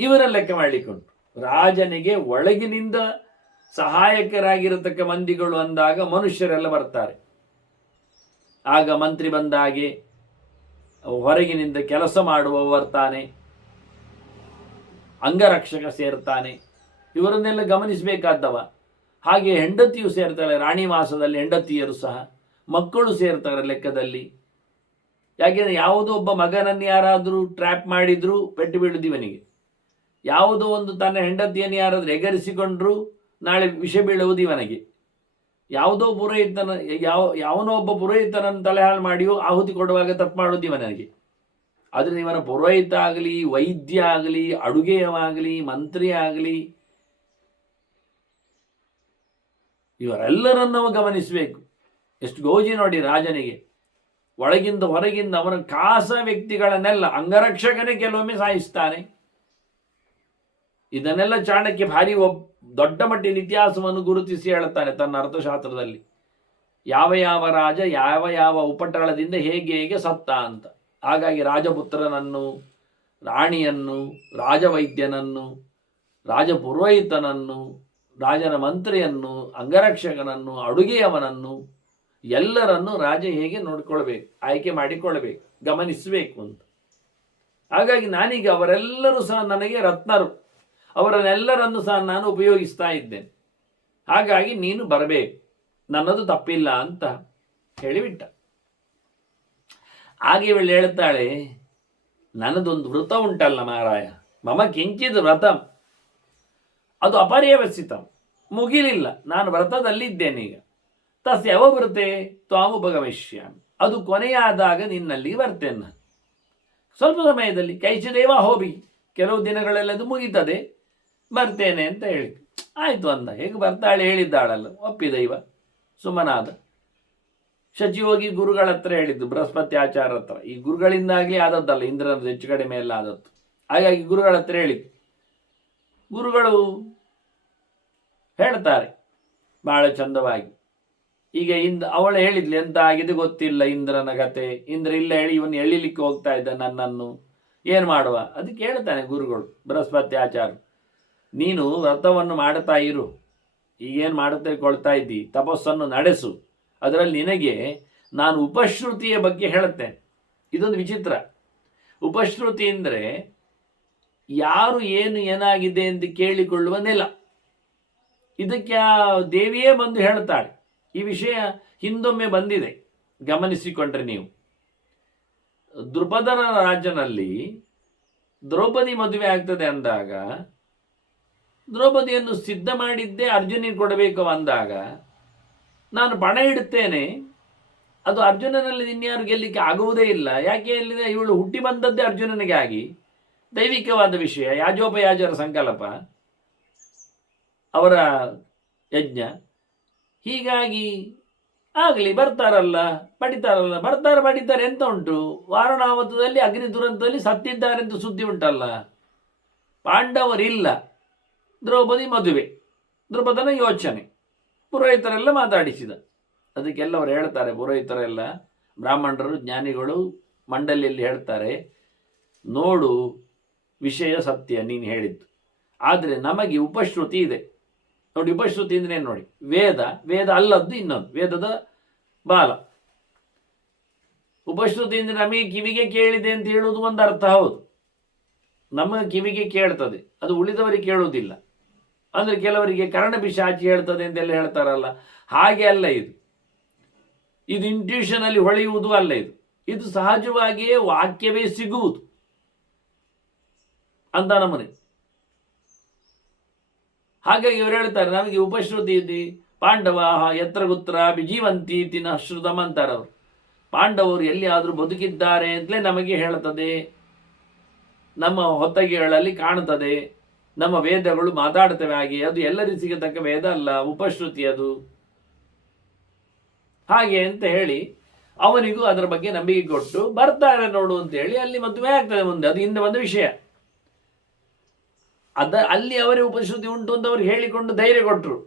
ಇವರ ಲೆಕ್ಕ ಮಾಡಲಿಕ್ಕೆ ಉಂಟು. ರಾಜನಿಗೆ ಒಳಗಿನಿಂದ ಸಹಾಯಕರಾಗಿರತಕ್ಕ ಮಂದಿಗಳು ಅಂದಾಗ ಮನುಷ್ಯರೆಲ್ಲ ಬರ್ತಾರೆ. ಆಗ ಮಂತ್ರಿ ಬಂದಾಗೆ ಹೊರಗಿನಿಂದ ಕೆಲಸ ಮಾಡುವವ ಬರ್ತಾನೆ, ಅಂಗರಕ್ಷಕ ಸೇರ್ತಾನೆ, ಇವರನ್ನೆಲ್ಲ ಗಮನಿಸಬೇಕಾದವ. ಹಾಗೆ ಹೆಂಡತಿಯು ಸೇರ್ತಾಳೆ. ರಾಣಿ ಮಾಸದಲ್ಲಿ ಹೆಂಡತಿಯರು ಸಹ, ಮಕ್ಕಳು ಸೇರ್ತಾರೆ ಲೆಕ್ಕದಲ್ಲಿ. ಯಾಕೆಂದರೆ ಯಾವುದೋ ಒಬ್ಬ ಮಗನನ್ನು ಯಾರಾದರೂ ಟ್ರ್ಯಾಪ್ ಮಾಡಿದ್ರು ಪೆಟ್ಟು ಬೀಳುದು ಇವನಿಗೆ. ಯಾವುದೋ ಒಂದು ತನ್ನ ಹೆಂಡತಿಯನ್ನು ಯಾರಾದರೂ ಎಗರಿಸಿಕೊಂಡ್ರು ನಾಳೆ ವಿಷ ಬೀಳುವುದು ಇವನಿಗೆ. ಯಾವುದೋ ಯಾವನೋ ಒಬ್ಬ ಪುರೋಹಿತನನ್ನು ತಲೆಹಾಳು ಮಾಡಿಯೋ ಆಹುತಿ ಕೊಡುವಾಗ ತಪ್ಪು ಮಾಡೋದು ಇವನಿಗೆ. ಆದರೆ ಇವನ ಪುರೋಹಿತ ಆಗಲಿ, ವೈದ್ಯ ಆಗಲಿ, ಅಡುಗೆಯವಾಗಲಿ, ಮಂತ್ರಿ ಆಗಲಿ, ಇವರೆಲ್ಲರನ್ನು ಗಮನಿಸಬೇಕು. ಎಷ್ಟು ಗೋಜಿ ನೋಡಿ ರಾಜನಿಗೆ. ಒಳಗಿಂದ ಹೊರಗಿಂದ ಅವನ ಖಾಸ ವ್ಯಕ್ತಿಗಳನ್ನೆಲ್ಲ ಅಂಗರಕ್ಷಕನೇ ಕೆಲವೊಮ್ಮೆ ಸಾಯಿಸ್ತಾನೆ. ಇದನ್ನೆಲ್ಲ ಚಾಣಕ್ಯ ಭಾರಿ ದೊಡ್ಡ ಮಟ್ಟಿನ ಇತಿಹಾಸವನ್ನು ಗುರುತಿಸಿ ಹೇಳುತ್ತಾನೆ ತನ್ನ ಅರ್ಥಶಾಸ್ತ್ರದಲ್ಲಿ. ಯಾವ ಯಾವ ರಾಜ ಯಾವ ಯಾವ ಉಪಟಳದಿಂದ ಹೇಗೆ ಸತ್ತ ಅಂತ. ಹಾಗಾಗಿ ರಾಜಪುತ್ರನನ್ನು, ರಾಣಿಯನ್ನು, ರಾಜವೈದ್ಯನನ್ನು, ರಾಜಪುರೋಹಿತನನ್ನು, ರಾಜನ ಮಂತ್ರಿಯನ್ನು, ಅಂಗರಕ್ಷಕನನ್ನು, ಅಡುಗೆಯವನನ್ನು ಎಲ್ಲರನ್ನು ರಾಜ ಹೇಗೆ ನೋಡ್ಕೊಳ್ಬೇಕು, ಆಯ್ಕೆ ಮಾಡಿಕೊಳ್ಬೇಕು, ಗಮನಿಸಬೇಕು ಅಂತ. ಹಾಗಾಗಿ ನಾನೀಗ ಅವರೆಲ್ಲರೂ ಸಹ ನನಗೆ ರತ್ನರು, ಅವರನ್ನೆಲ್ಲರನ್ನು ಸಹ ನಾನು ಉಪಯೋಗಿಸ್ತಾ ಇದ್ದೇನೆ. ಹಾಗಾಗಿ ನೀನು ಬರಬೇಕು, ನನ್ನದು ತಪ್ಪಿಲ್ಲ ಅಂತ ಹೇಳಿಬಿಟ್ಟ. ಹಾಗೆ ಇವಳು ಹೇಳ್ತಾಳೆ, ನನ್ನದೊಂದು ವೃತ ಉಂಟಲ್ಲ ಮಾರಾಯ, ಮಮ ಕಿಂಚಿತ್ ವ್ರತಂ, ಅದು ಅಪರ್ಯವಸಿತಂ, ಮುಗಿಲಿಲ್ಲ, ನಾನು ವ್ರತದಲ್ಲಿದ್ದೇನೆ ಈಗ. ತಸ್ಯ ಅವವೃತೆ ತ್ವಾಮುಪಗಮಿಷ್ಯಾಮಿ, ಅದು ಕೊನೆಯಾದಾಗ ನಿನ್ನಲ್ಲಿ ಬರ್ತೇನೆ ನಾನು. ಸ್ವಲ್ಪ ಸಮಯದಲ್ಲಿ ಕೈಚಿದೇವ ಹೋಬಿ, ಕೆಲವು ದಿನಗಳೆಲ್ಲ ಅದು ಮುಗೀತದೆ, ಬರ್ತೇನೆ ಅಂತ ಹೇಳಿ ಆಯಿತು ಅಂದ. ಹೇಗೆ ಬರ್ತಾಳೆ ಹೇಳಿದ್ದಾಳಲ್ಲ, ಒಪ್ಪಿದ ಇವ, ಸುಮ್ಮನಾದ. ಶಚಿಯೋಗಿ ಗುರುಗಳ ಹತ್ರ ಹೇಳಿದ್ದು, ಬೃಹಸ್ಪತಿ ಆಚಾರ ಹತ್ರ. ಈ ಗುರುಗಳಿಂದಾಗಲಿ ಆದದ್ದಲ್ಲ, ಇಂದ್ರನದ್ದು ಹೆಚ್ಚು ಕಡಿಮೆ ಎಲ್ಲ ಆದದ್ದು. ಹಾಗಾಗಿ ಗುರುಗಳ ಹತ್ರ ಹೇಳಿದ್ದು. ಗುರುಗಳು ಹೇಳ್ತಾರೆ ಬಹಳ ಚಂದವಾಗಿ. ಈಗ ಅವಳು ಹೇಳಿದ್ಲು, ಎಂತ ಆಗಿದೆ ಗೊತ್ತಿಲ್ಲ ಇಂದ್ರನ ಕತೆ. ಇಂದ್ರ ಇಲ್ಲ ಹೇಳಿ ಇವನು ಎಳಿಲಿಕ್ಕೆ ಹೋಗ್ತಾ ಇದ್ದ ನನ್ನನ್ನು, ಏನು ಮಾಡುವ? ಅದಕ್ಕೆ ಹೇಳ್ತಾನೆ ಗುರುಗಳು, ಬೃಹಸ್ಪತಿ ಆಚಾರ, ನೀನು ವ್ರತವನ್ನು ಮಾಡ್ತಾ ಇರು, ಈಗೇನು ಮಾಡುತ್ತಿಕೊಳ್ತಾ ಇದ್ದಿ, ತಪಸ್ಸನ್ನು ನಡೆಸು. ಅದರಲ್ಲಿ ನಿನಗೆ ನಾನು ಉಪಶ್ರುತಿಯ ಬಗ್ಗೆ ಹೇಳುತ್ತೇನೆ. ಇದೊಂದು ವಿಚಿತ್ರ. ಉಪಶ್ರುತಿ ಅಂದರೆ ಯಾರು ಏನಾಗಿದೆ ಎಂದು ಕೇಳಿಕೊಳ್ಳುವ ನೆಲ. ಇದಕ್ಕೆ ಆ ದೇವಿಯೇ ಬಂದು ಹೇಳ್ತಾಳೆ. ಈ ವಿಷಯ ಹಿಂದೊಮ್ಮೆ ಬಂದಿದೆ, ಗಮನಿಸಿಕೊಂಡ್ರೆ ನೀವು. ದೃಪದನ ರಾಜನಲ್ಲಿ ದ್ರೌಪದಿ ಮದುವೆ ಆಗ್ತದೆ ಅಂದಾಗ, ದ್ರೌಪದಿಯನ್ನು ಸಿದ್ಧ ಮಾಡಿದ್ದೇ ಅರ್ಜುನಿಗೆ ಕೊಡಬೇಕು ಅಂದಾಗ, ನಾನು ಪಣ ಇಡುತ್ತೇನೆ, ಅದು ಅರ್ಜುನನಲ್ಲಿ ಇನ್ಯಾರು ಗೆಲ್ಲಿಕ್ಕೆ ಆಗುವುದೇ ಇಲ್ಲ. ಯಾಕೆ ಹೇಳಿದ್ರೆ ಇವಳು ಹುಟ್ಟಿ ಬಂದದ್ದೇ ಅರ್ಜುನನಿಗೆ ಆಗಿ, ದೈವಿಕವಾದ ವಿಷಯ, ಯಾಜೋಪಯಾಜರ ಸಂಕಲ್ಪ, ಅವರ ಯಜ್ಞ. ಹೀಗಾಗಿ ಆಗಲಿ, ಬರ್ತಾರಲ್ಲ, ಬಡಿತಾರೆ. ಎಂತ ಉಂಟು, ವಾರಣಾವತದಲ್ಲಿ ಅಗ್ನಿ ದುರಂತದಲ್ಲಿ ಸತ್ತಿದ್ದಾರೆಂದು ಸುದ್ದಿ ಉಂಟಲ್ಲ. ಪಾಂಡವರಿಲ್ಲ, ದ್ರೌಪದಿ ಮದುವೆ, ದ್ರೌಪದನ ಯೋಚನೆ, ಪುರೋಹಿತರೆಲ್ಲ ಮಾತಾಡಿಸಿದ. ಅದಕ್ಕೆಲ್ಲ ಅವರು ಹೇಳ್ತಾರೆ, ಪುರೋಹಿತರೆಲ್ಲ ಬ್ರಾಹ್ಮಣರು ಜ್ಞಾನಿಗಳು ಮಂಡಲಿಯಲ್ಲಿ ಹೇಳ್ತಾರೆ, ನೋಡು ವಿಷಯ ಸತ್ಯ ನೀನು ಹೇಳಿದ್ದು, ಆದರೆ ನಮಗೆ ಉಪಶ್ರುತಿ ಇದೆ. ನೋಡಿ, ಉಪಶ್ರುತಿ ಅಂದ್ರೆ ಏನು ನೋಡಿ, ವೇದ ಅಲ್ಲದ್ದು ಇನ್ನೊಂದು, ವೇದದ ಬಾಲ. ಉಪಶ್ರುತಿ ಅಂದರೆ ನಮಗೆ ಕಿವಿಗೆ ಕೇಳಿದೆ ಅಂತ ಹೇಳುವುದು ಒಂದು ಅರ್ಥ, ಹೌದು, ನಮ್ಮ ಕಿವಿಗೆ ಕೇಳ್ತದೆ, ಅದು ಉಳಿದವರಿಗೆ ಕೇಳುವುದಿಲ್ಲ. ಅಂದರೆ ಕೆಲವರಿಗೆ ಕರ್ಣಪಿಶಾಚಿ ಹೇಳ್ತದೆ ಅಂತೆಲ್ಲ ಹೇಳ್ತಾರಲ್ಲ, ಹಾಗೆ ಅಲ್ಲ ಇದು. ಇದು ಇಂಟ್ಯೂಷನ್ ಅಲ್ಲಿ ಹೊಳೆಯುವುದು ಅಲ್ಲ, ಇದು ಸಹಜವಾಗಿಯೇ ವಾಕ್ಯವೇ ಸಿಗುವುದು ಅಂತ ನಮ್ಮನೆ. ಹಾಗಾಗಿ ಇವರು ಹೇಳ್ತಾರೆ, ನಮಗೆ ಉಪಶ್ರುತಿ ಇದೆ. ಪಾಂಡವ ಯತ್ರ ಗುತ್ರ ಬಿಜೀವಂತಿ ತಿನ ಶ್ರುತಮ್ ಅಂತಾರೆ ಅವರು. ಪಾಂಡವರು ಎಲ್ಲಿ ಆದರೂ ಬದುಕಿದ್ದಾರೆ ಅಂತಲೇ ನಮಗೆ ಹೇಳ್ತದೆ, ನಮ್ಮ ಹೊತ್ತಗೆಗಳಲ್ಲಿ ಕಾಣುತ್ತದೆ, ನಮ್ಮ ವೇದಗಳು ಮಾತಾಡ್ತವೆ ಹಾಗೆ. ಅದು ಎಲ್ಲರಿಗೂ ಸಿಗತಕ್ಕ ವೇದ ಅಲ್ಲ, ಉಪಶ್ರುತಿ ಅದು ಹಾಗೆ ಅಂತ ಹೇಳಿ ಅವನಿಗೂ ಅದರ ಬಗ್ಗೆ ನಂಬಿಕೆ ಕೊಟ್ಟು ಬರ್ತಾರೆ ನೋಡು ಅಂತ ಹೇಳಿ ಅಲ್ಲಿ ಮದುವೆ ಆಗ್ತದೆ ಮುಂದೆ. ಅದು ಹಿಂದೆ ಒಂದು ವಿಷಯ. ಅಲ್ಲಿ ಅವರೇ ಉಪಶ್ರುತಿ ಉಂಟು ಅಂತ ಅವ್ರು ಹೇಳಿಕೊಂಡು ಧೈರ್ಯ ಕೊಟ್ಟರು.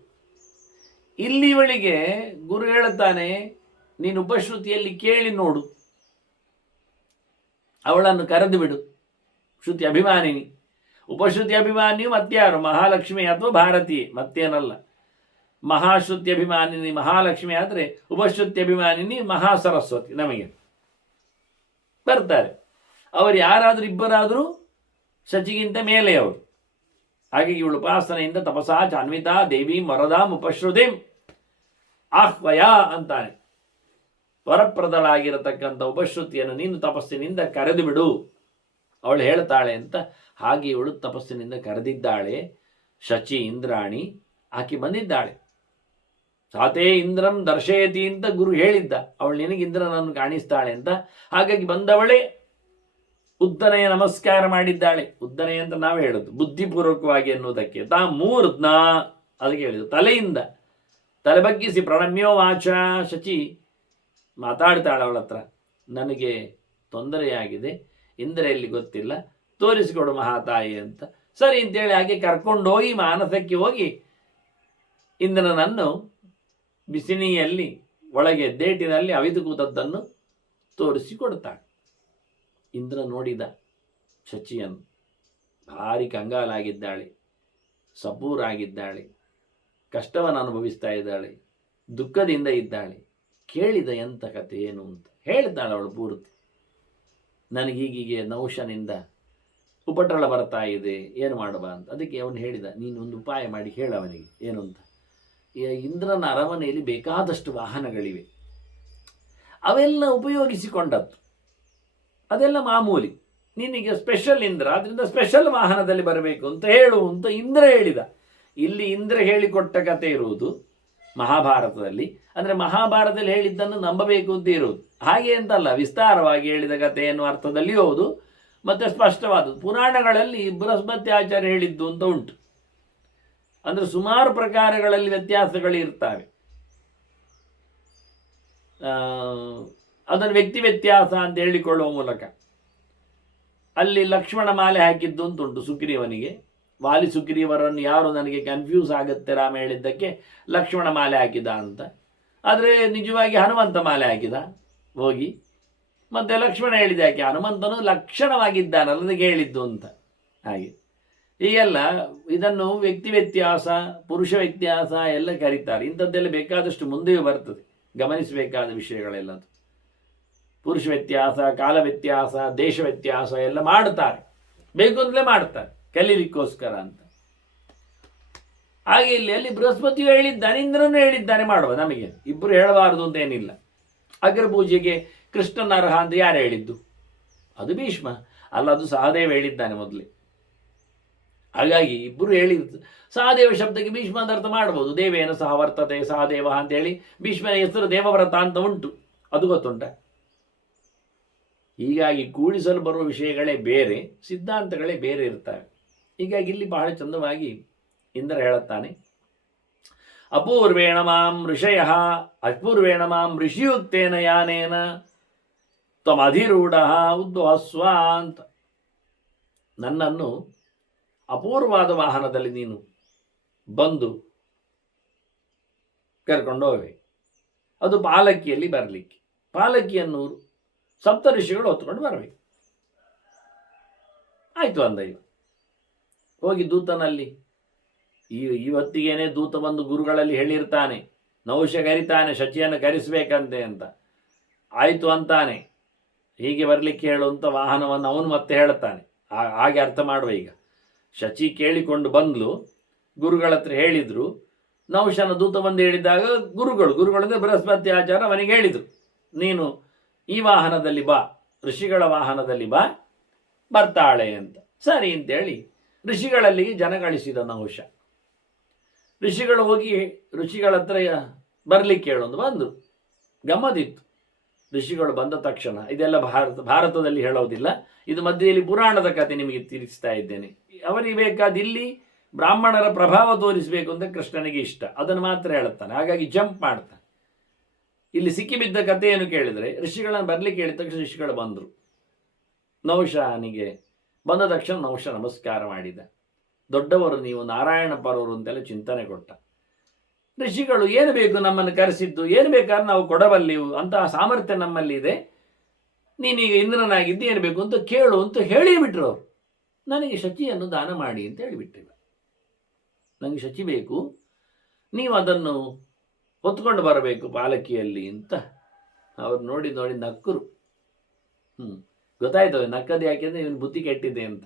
ಇಲ್ಲಿ ಇವಳಿಗೆ ಗುರು ಹೇಳುತ್ತಾನೆ, ನೀನು ಉಪಶ್ರುತಿಯಲ್ಲಿ ಕೇಳಿ ನೋಡು, ಅವಳನ್ನು ಕರೆದು ಬಿಡು. ಶ್ರುತಿ ಅಭಿಮಾನಿನಿ. ಉಪಶ್ರುತಿ ಅಭಿಮಾನಿಯು ಮತ್ಯಾರು? ಮಹಾಲಕ್ಷ್ಮಿ ಅಥವಾ ಭಾರತಿ, ಮತ್ತೇನಲ್ಲ. ಮಹಾಶ್ರುತಿ ಅಭಿಮಾನಿನಿ ಮಹಾಲಕ್ಷ್ಮಿ ಆದರೆ ಉಪಶ್ರುತಿ ಅಭಿಮಾನಿನಿ ಮಹಾಸರಸ್ವತಿ. ನಮಗೆ ಬರ್ತಾರೆ ಅವರು, ಯಾರಾದರೂ ಇಬ್ಬರಾದರೂ ಶಚಿಗಿಂತ ಮೇಲೆ ಅವರು. ಹಾಗಾಗಿ ಇವಳು ಉಪಾಸನೆಯಿಂದ ತಪಸಾ ಚಾನ್ವಿತಾ ದೇವೀಂ ವರದಾಂ ಉಪಶ್ರುತಿಂ ಆಹ್ವಯ ಅಂತಾನೆ. ವರಪ್ರದಳಾಗಿರತಕ್ಕಂಥ ಉಪಶ್ರುತಿಯನ್ನು ನೀನು ತಪಸ್ಸಿನಿಂದ ಕರೆದು ಬಿಡು, ಅವಳು ಹೇಳ್ತಾಳೆ ಅಂತ. ಹಾಗೆ ಇವಳು ತಪಸ್ಸಿನಿಂದ ಕರೆದಿದ್ದಾಳೆ. ಶಚಿ ಇಂದ್ರಾಣಿ ಆಕೆ ಬಂದಿದ್ದಾಳೆ. ಸಾತೇ ಇಂದ್ರಂ ದರ್ಶಯತಿ ಅಂತ ಗುರು ಹೇಳಿದ್ದ, ಅವಳು ನಿನಗೆ ಇಂದ್ರನನ್ನು ಕಾಣಿಸ್ತಾಳೆ ಅಂತ. ಹಾಗಾಗಿ ಬಂದವಳೇ ಉದ್ದನೆಯ ನಮಸ್ಕಾರ ಮಾಡಿದ್ದಾಳೆ. ಉದ್ದನೆಯ ಅಂತ ನಾವು ಹೇಳೋದು ಬುದ್ಧಿಪೂರ್ವಕವಾಗಿ ಎನ್ನುವುದಕ್ಕೆ. ತಾ ಮೂರ್ಧ್ನ ಅದಕ್ಕೆ ಹೇಳಿದ್ದು, ತಲೆಯಿಂದ ತಲೆ ಬಗ್ಗಿಸಿ ಪ್ರಣಮ್ಯೋ ವಾಚ. ಶಚಿ ಮಾತಾಡ್ತಾಳೆ ಅವಳ ಹತ್ರ, ನನಗೆ ತೊಂದರೆಯಾಗಿದೆ, ಇಂದ್ರೆಯಲ್ಲಿ ಗೊತ್ತಿಲ್ಲ, ತೋರಿಸಿಕೊಡು ಮಹಾತಾಯಿ ಅಂತ. ಸರಿ ಅಂತೇಳಿ ಹಾಗೆ ಕರ್ಕೊಂಡೋಗಿ ಮಾನಸಕ್ಕೆ ಹೋಗಿ ಇಂದ್ರನನ್ನು ಬಿಸಿನಿಯಲ್ಲಿ ಒಳಗೆ ದೇಟಿನಲ್ಲಿ ಅವಿದು ಕೂತದ್ದನ್ನು ತೋರಿಸಿಕೊಡ್ತಾಳೆ. ಇಂದ್ರ ನೋಡಿದ ಶಚಿಯನ್ನು, ಭಾರಿ ಕಂಗಾಲಾಗಿದ್ದಾಳೆ, ಸಪೂರಾಗಿದ್ದಾಳೆ, ಕಷ್ಟವನ್ನು ಅನುಭವಿಸ್ತಾ ಇದ್ದಾಳೆ, ದುಃಖದಿಂದ ಇದ್ದಾಳೆ. ಕೇಳಿದ ಎಂಥ ಕಥೆ ಏನು ಅಂತ ಹೇಳ್ತಾಳೆ ಅವಳು ಪೂರ್ತಿ. ನನಗೀಗೀಗೆ ನೌಶನಿಂದ ಉಪಟಳ ಬರ್ತಾ ಇದೆ, ಏನು ಮಾಡುವ ಅಂತ. ಅದಕ್ಕೆ ಅವನು ಹೇಳಿದ, ನೀನು ಒಂದು ಉಪಾಯ ಮಾಡಿ ಹೇಳವನಿಗೆ ಏನು ಅಂತ. ಇಂದ್ರನ ಅರಮನೆಯಲ್ಲಿ ಬೇಕಾದಷ್ಟು ವಾಹನಗಳಿವೆ, ಅವೆಲ್ಲ ಉಪಯೋಗಿಸಿಕೊಂಡದ್ದು, ಅದೆಲ್ಲ ಮಾಮೂಲಿ. ನಿನಗೆ ಸ್ಪೆಷಲ್ ಇಂದ್ರ, ಅದರಿಂದ ಸ್ಪೆಷಲ್ ವಾಹನದಲ್ಲಿ ಬರಬೇಕು ಅಂತ ಹೇಳು ಅಂತ ಇಂದ್ರ ಹೇಳಿದ. ಇಲ್ಲಿ ಇಂದ್ರ ಹೇಳಿಕೊಟ್ಟ ಕಥೆ ಇರುವುದು ಮಹಾಭಾರತದಲ್ಲಿ. ಅಂದರೆ ಮಹಾಭಾರತದಲ್ಲಿ ಹೇಳಿದ್ದನ್ನು ನಂಬಬೇಕು ಅಂತ ಇರುವುದು, ಹಾಗೆ ಅಂತಲ್ಲ, ವಿಸ್ತಾರವಾಗಿ ಹೇಳಿದ ಕಥೆ ಎನ್ನುವ ಅರ್ಥದಲ್ಲಿ ಹೌದು, ಮತ್ತು ಸ್ಪಷ್ಟವಾದದ್ದು. ಪುರಾಣಗಳಲ್ಲಿ ಬೃಹಸ್ಪತಿ ಆಚಾರ್ಯ ಹೇಳಿದ್ದು ಅಂತ ಉಂಟು. ಅಂದರೆ ಸುಮಾರು ಪ್ರಕಾರಗಳಲ್ಲಿ ವ್ಯತ್ಯಾಸಗಳಿರ್ತವೆ. ಅದನ್ನು ವ್ಯಕ್ತಿ ವ್ಯತ್ಯಾಸ ಅಂತ ಹೇಳಿಕೊಳ್ಳುವ ಮೂಲಕ ಅಲ್ಲಿ ಲಕ್ಷ್ಮಣ ಮಾಲೆ ಹಾಕಿದ್ದು ಅಂತ ಉಂಟು ಸುಗ್ರೀವನಿಗೆ. ವಾಲಿ ಸುಗ್ರೀವರನ್ನು ಯಾರು ನನಗೆ ಕನ್ಫ್ಯೂಸ್ ಆಗುತ್ತೆ ರಾಮ ಹೇಳಿದ್ದಕ್ಕೆ ಲಕ್ಷ್ಮಣ ಮಾಲೆ ಹಾಕಿದ ಅಂತ. ಆದರೆ ನಿಜವಾಗಿ ಹನುಮಂತ ಮಾಲೆ ಹಾಕಿದ ಹೋಗಿ. ಮತ್ತೆ ಲಕ್ಷ್ಮಣ ಹೇಳಿದ ಯಾಕೆ, ಹನುಮಂತನು ಲಕ್ಷಣವಾಗಿದ್ದಾನಲ್ಲದಕ್ಕೆ ಹೇಳಿದ್ದು ಅಂತ. ಹಾಗೆ ಹೀಗೆಲ್ಲ ಇದನ್ನು ವ್ಯಕ್ತಿ ವ್ಯತ್ಯಾಸ, ಪುರುಷ ವ್ಯತ್ಯಾಸ ಎಲ್ಲ ಕರೀತಾರೆ. ಇಂಥದ್ದೆಲ್ಲ ಬೇಕಾದಷ್ಟು ಮುಂದೆಯೂ ಬರ್ತದೆ, ಗಮನಿಸಬೇಕಾದ ವಿಷಯಗಳೆಲ್ಲದು. ಪುರುಷ ವ್ಯತ್ಯಾಸ, ಕಾಲ ವ್ಯತ್ಯಾಸ, ದೇಶ ವ್ಯತ್ಯಾಸ ಎಲ್ಲ ಮಾಡ್ತಾರೆ, ಬೇಕು ಅಂತಲೇ ಮಾಡ್ತಾರೆ, ಕಲೀಲಿಕ್ಕೋಸ್ಕರ ಅಂತ. ಹಾಗೆ ಅಲ್ಲಿ ಬೃಹಸ್ಪತಿಯು ಹೇಳಿದ್ದಾನೆ, ಇಂದ್ರನು ಹೇಳಿದ್ದಾನೆ ಮಾಡುವ. ನಮಗೆ ಇಬ್ಬರು ಹೇಳಬಾರದು ಅಂತ ಏನಿಲ್ಲ. ಅಗ್ರ ಪೂಜೆಗೆ ಕೃಷ್ಣನ ಅರ್ಹ ಅಂತ ಯಾರು ಹೇಳಿದ್ದು? ಅದು ಭೀಷ್ಮ ಅಲ್ಲ, ಅದು ಸಹದೇವ ಹೇಳಿದ್ದಾನೆ ಮೊದಲೇ. ಹಾಗಾಗಿ ಇಬ್ಬರು ಹೇಳಿದ್ದು. ಸಹದೇವ ಶಬ್ದಕ್ಕೆ ಭೀಷ್ಮ ಅಂತ ಅರ್ಥ ಮಾಡ್ಬೋದು. ದೇವೇನ ಸಹ ವರ್ತತೆ ಸಹದೇವ ಅಂತೇಳಿ ಭೀಷ್ಮನ ಹೆಸರು ದೇವವ್ರತ ಅಂತ ಉಂಟು, ಅದು ಗೊತ್ತುಂಟ. ಹೀಗಾಗಿ ಕೂಡಿಸಲು ಬರುವ ವಿಷಯಗಳೇ ಬೇರೆ, ಸಿದ್ಧಾಂತಗಳೇ ಬೇರೆ ಇರ್ತವೆ. ಹೀಗಾಗಿ ಇಲ್ಲಿ ಬಹಳ ಚಂದವಾಗಿ ಇಂದ್ರ ಹೇಳುತ್ತಾನೆ, ಅಪೂರ್ವೇಣ ಮಾಂ ಋಷಯ ಅಪೂರ್ವೇಣ ಮಾಂ ಋಷಿಯುಕ್ತೇನ ಯಾನೇನ ತ್ವಮಧಿರೂಢ ಉದ್ವಹಸ್ವ ಅಂತ. ನನ್ನನ್ನು ಅಪೂರ್ವವಾದ ವಾಹನದಲ್ಲಿ ನೀನು ಬಂದು ಕರ್ಕೊಂಡು ಹೋಗಬೇಕು. ಅದು ಪಾಲಕಿಯಲ್ಲಿ ಬರಲಿಕ್ಕೆ, ಪಾಲಕಿಯನ್ನು ಸಪ್ತ ಋಷಿಗಳು ಹೊತ್ಕೊಂಡು ಬರಬೇಕು. ಆಯಿತು ಅಂದ ಇವ. ಹೋಗಿ ದೂತನಲ್ಲಿ ಇವತ್ತಿಗೇನೆ ದೂತ ಬಂದು ಗುರುಗಳಲ್ಲಿ ಹೇಳಿರ್ತಾನೆ, ನಹುಷ ಕರಿತಾನೆ ಶಚಿಯನ್ನು ಕರೆಸಬೇಕಂತೆ ಅಂತ. ಆಯಿತು ಅಂತಾನೆ, ಹೀಗೆ ಬರಲಿಕ್ಕೆ ಹೇಳು ಅಂತ ವಾಹನವನ್ನು ಅವನು ಮತ್ತೆ ಹೇಳ್ತಾನೆ. ಹಾಗೆ ಅರ್ಥ ಮಾಡುವ. ಈಗ ಶಚಿ ಕೇಳಿಕೊಂಡು ಬಂದ್ಲು, ಗುರುಗಳ ಹತ್ರ ಹೇಳಿದರು. ನಹುಷನ ದೂತ ಬಂದು ಹೇಳಿದಾಗ ಗುರುಗಳಂದ್ರೆ ಬೃಹಸ್ಪತಿ ಆಚಾರ ಅವನಿಗೆ ಹೇಳಿದರು, ನೀನು ಈ ವಾಹನದಲ್ಲಿ ಬಾ, ಋಷಿಗಳ ವಾಹನದಲ್ಲಿ ಬಾ, ಬರ್ತಾಳೆ ಅಂತ. ಸರಿ ಅಂತೇಳಿ ಋಷಿಗಳಲ್ಲಿಗೆ ಜನ ಕಳಿಸಿದ ನಹುಷ. ಋಷಿಗಳು ಹೋಗಿ ಋಷಿಗಳ ಹತ್ರ ಬರಲಿಕ್ಕೆ ಹೇಳೊಂದು ಬಂದರು. ಗಮ್ಮದಿತ್ತು. ಋಷಿಗಳು ಬಂದ ತಕ್ಷಣ, ಇದೆಲ್ಲ ಭಾರತದಲ್ಲಿ ಹೇಳೋದಿಲ್ಲ, ಇದು ಮಧ್ಯದಲ್ಲಿ ಪುರಾಣದ ಕಥೆ ನಿಮಗೆ ತಿಳಿಸ್ತಾ ಇದ್ದೇನೆ. ಅವರಿಗೆ ಬೇಕಾದ ಇಲ್ಲಿ ಬ್ರಾಹ್ಮಣರ ಪ್ರಭಾವ ತೋರಿಸಬೇಕು ಅಂತ ಕೃಷ್ಣನಿಗೆ ಇಷ್ಟ, ಅದನ್ನು ಮಾತ್ರ ಹೇಳುತ್ತಾನೆ. ಹಾಗಾಗಿ ಜಂಪ್ ಮಾಡ್ತಾನೆ. ಇಲ್ಲಿ ಸಿಕ್ಕಿಬಿದ್ದ ಕಥೆಯನ್ನು ಕೇಳಿದರೆ ಋಷಿಗಳನ್ನು ಬರಲಿಕ್ಕೆ ಹೇಳಿದ ತಕ್ಷಣ ಋಷಿಗಳು ಬಂದರು. ನಹುಷನಿಗೆ ಬಂದ ತಕ್ಷಣ ನಹುಷ ನಮಸ್ಕಾರ ಮಾಡಿದ. ದೊಡ್ಡವರು ನೀವು, ನಾರಾಯಣ ಪರವರು ಅಂತೆಲ್ಲ ಚಿಂತನೆ ಕೊಟ್ಟ. ಋಷಿಗಳು ಏನು ಬೇಕು ನಮ್ಮನ್ನು ಕರೆಸಿದ್ದು, ಏನು ಬೇಕಾದ್ರೆ ನಾವು ಕೊಡಬಲ್ಲಿವು, ಅಂತಹ ಸಾಮರ್ಥ್ಯ ನಮ್ಮಲ್ಲಿ ಇದೆ, ನೀನೀಗ ಇಂದ್ರನಾಗಿದ್ದು ಏನು ಬೇಕು ಅಂತ ಕೇಳು ಅಂತ ಹೇಳಿಬಿಟ್ರು ಅವರು. ನನಗೆ ಶಚಿಯನ್ನು ದಾನ ಮಾಡಿ ಅಂತ ಹೇಳಿಬಿಟ್ಟಿವ. ನನಗೆ ಶಚಿ ಬೇಕು, ನೀವು ಅದನ್ನು ಹೊತ್ಕೊಂಡು ಬರಬೇಕು ಪಾಲಕಿಯಲ್ಲಿ ಅಂತ. ಅವ್ರು ನೋಡಿ ನಕ್ಕರು. ಗೊತ್ತಾಯ್ತವೆ ನಕ್ಕದು ಯಾಕೆಂದ್ರೆ ಇವನು ಬುದ್ಧಿ ಕೆಟ್ಟಿದೆ ಅಂತ.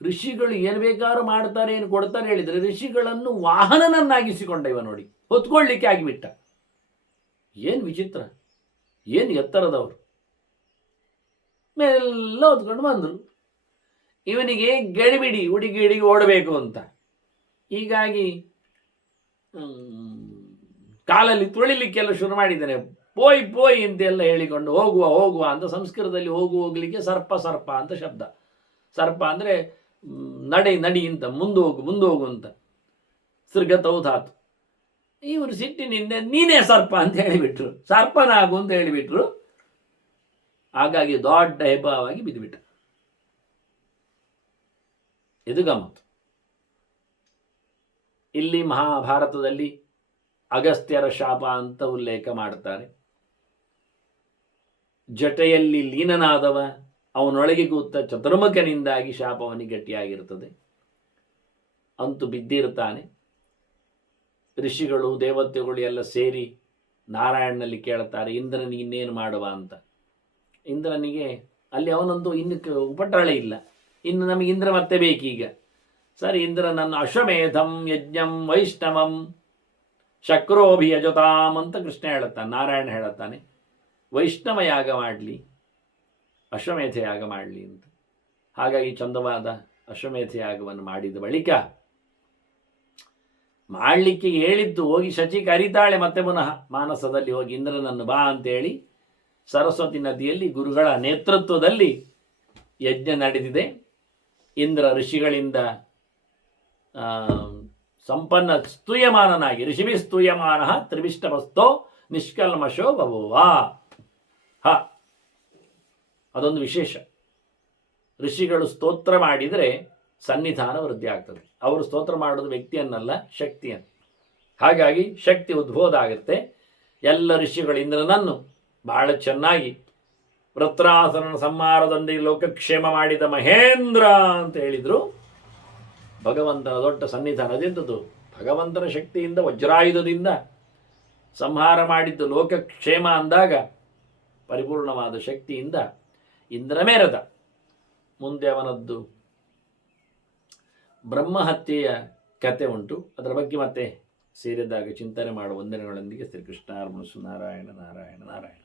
ಋಷಿಗಳು ಏನು ಬೇಕಾದ್ರೂ ಮಾಡ್ತಾರೆ, ಏನು ಕೊಡ್ತಾರೆ ಹೇಳಿದರೆ ಋಷಿಗಳನ್ನು ವಾಹನನನ್ನಾಗಿಸಿಕೊಂಡ ಇವ. ನೋಡಿ, ಹೊತ್ಕೊಳ್ಳಿಕ್ಕೆ ಆಗಿಬಿಟ್ಟ. ಏನು ವಿಚಿತ್ರ, ಏನು ಎತ್ತರದವರು. ಮೇಲೆಲ್ಲ ಹೊತ್ಕೊಂಡು ಬಂದರು. ಇವನಿಗೆ ಗಡಿಬಿಡಿ, ಹುಡುಗಿ ಓಡಬೇಕು ಅಂತ. ಹೀಗಾಗಿ ಕಾಲಲ್ಲಿ ತುಳಿಲಿಕ್ಕೆಲ್ಲ ಶುರು ಮಾಡಿದ್ದಾನೆ. ಪೋಯ್ ಅಂತೆಲ್ಲ ಹೇಳಿಕೊಂಡು ಹೋಗುವ ಅಂತ. ಸಂಸ್ಕೃತದಲ್ಲಿ ಹೋಗ್ಲಿಕ್ಕೆ ಸರ್ಪ ಅಂತ ಶಬ್ದ. ಸರ್ಪ ಅಂದರೆ ನಡಿ ಅಂತ, ಮುಂದೆ ಹೋಗು ಅಂತ. ಸೃಗತವು ಧಾತು. ಇವರು ಸಿಟ್ಟಿನಿಂದ ನೀನೇ ಸರ್ಪ ಅಂತ ಹೇಳಿಬಿಟ್ರು, ಸರ್ಪನಾಗು ಅಂತ ಹೇಳಿಬಿಟ್ರು. ಹಾಗಾಗಿ ದೊಡ್ಡ ಹೆಬ್ಬಾವಾಗಿ ಬಿದ್ದುಬಿಟ್ಟ. ಇದು ಗಮ್ಮತ್ತು. ಇಲ್ಲಿ ಮಹಾಭಾರತದಲ್ಲಿ ಅಗಸ್ತ್ಯರ ಶಾಪ ಅಂತ ಉಲ್ಲೇಖ ಮಾಡ್ತಾರೆ. ಜಟೆಯಲ್ಲಿ ಲೀನನಾದವ ಅವನೊಳಗೆ ಕೂತ ಚತುರ್ಮುಖನಿಂದಾಗಿ ಶಾಪವನಿಗೆ ಗಟ್ಟಿಯಾಗಿರ್ತದೆ. ಅಂತೂ ಬಿದ್ದಿರ್ತಾನೆ. ಋಷಿಗಳು ದೇವತೆಗಳು ಎಲ್ಲ ಸೇರಿ ನಾರಾಯಣನಲ್ಲಿ ಕೇಳ್ತಾರೆ, ಇಂದ್ರನಿಗೆ ಇನ್ನೇನು ಮಾಡುವ ಅಂತ. ಇಂದ್ರನಿಗೆ ಅಲ್ಲಿ ಅವನೊಂದು ಇನ್ನು ಉಪಟಳ ಇಲ್ಲ, ಇನ್ನು ನಮಗೆ ಇಂದ್ರ ಮತ್ತೆ ಬೇಕೀಗ. ಸರಿ, ಇಂದ್ರನನ್ನು ಅಶ್ವಮೇಧಂ ಯಜ್ಞಂ ವೈಷ್ಣವಂ ಶಕ್ರೋಭಿಯಜತಾಂ ಅಂತ ಕೃಷ್ಣ ಹೇಳುತ್ತಾನೆ, ನಾರಾಯಣ ಹೇಳುತ್ತಾನೆ. ವೈಷ್ಣವ ಯಾಗ ಮಾಡಲಿ, ಅಶ್ವಮೇಧ ಯಾಗ ಮಾಡಲಿ ಅಂತ. ಹಾಗಾಗಿ ಚಂದವಾದ ಅಶ್ವಮೇಧ ಯಾಗವನ್ನು ಮಾಡಿದ ಬಳಿಕ ಮಾಡಲಿಕ್ಕೆ ಹೇಳಿದ್ದು ಹೋಗಿ ಶಚಿ ಕರೀತಾಳೆ ಮತ್ತೆ ಪುನಃ ಮಾನಸದಲ್ಲಿ ಹೋಗಿ ಇಂದ್ರನನ್ನು ಬಾ ಅಂತೇಳಿ. ಸರಸ್ವತಿ ನದಿಯಲ್ಲಿ ಗುರುಗಳ ನೇತೃತ್ವದಲ್ಲಿ ಯಜ್ಞ ನಡೆದಿದೆ. ಇಂದ್ರ ಋಷಿಗಳಿಂದ ಸಂಪನ್ನ ಸ್ತೂಯಮಾನನಾಗಿ, ಋಷಿಭಿ ಸ್ತೂಯಮಾನ ತ್ರಿವಿಷ್ಟಮಸ್ತೋ ನಿಷ್ಕಲ್ಮಶೋ ಬಭೂವ. ಅದೊಂದು ವಿಶೇಷ. ಋಷಿಗಳು ಸ್ತೋತ್ರ ಮಾಡಿದರೆ ಸನ್ನಿಧಾನ ವೃದ್ಧಿ ಆಗ್ತದೆ. ಅವರು ಸ್ತೋತ್ರ ಮಾಡೋದು ವ್ಯಕ್ತಿಯನ್ನಲ್ಲ, ಶಕ್ತಿಯನ್ನು. ಹಾಗಾಗಿ ಶಕ್ತಿ ಉದ್ಭೋಧ ಆಗುತ್ತೆ. ಎಲ್ಲ ಋಷಿಗಳು ಇಂದ್ರನನ್ನು ಬಹಳ ಚೆನ್ನಾಗಿ ವೃತ್ರಾಸುರನ ಸಂಹಾರದೊಂದಿಗೆ ಲೋಕಕ್ಷೇಮ ಮಾಡಿದ ಮಹೇಂದ್ರ ಅಂತ ಹೇಳಿದರು. ಭಗವಂತನ ದೊಡ್ಡ ಸನ್ನಿಧಾನ. ಅದೆಂಥದ್ದು? ಭಗವಂತನ ಶಕ್ತಿಯಿಂದ ವಜ್ರಾಯುಧದಿಂದ ಸಂಹಾರ ಮಾಡಿದ್ದು ಲೋಕಕ್ಷೇಮ ಅಂದಾಗ ಪರಿಪೂರ್ಣವಾದ ಶಕ್ತಿಯಿಂದ ಇಂದ್ರ ಮೆರೆದ. ಮುಂದೆ ಅವನದ್ದು ಬ್ರಹ್ಮಹತ್ಯೆಯ ಕತೆ ಉಂಟು. ಅದರ ಬಗ್ಗೆ ಮತ್ತೆ ಸೇರಿದಾಗ ಚಿಂತನೆ ಮಾಡುವ ವಂದನೆಗಳೊಂದಿಗೆ ಶ್ರೀಕೃಷ್ಣ ಅರ್ಪಣಿಸು. ನಾರಾಯಣ ನಾರಾಯಣ ನಾರಾಯಣ.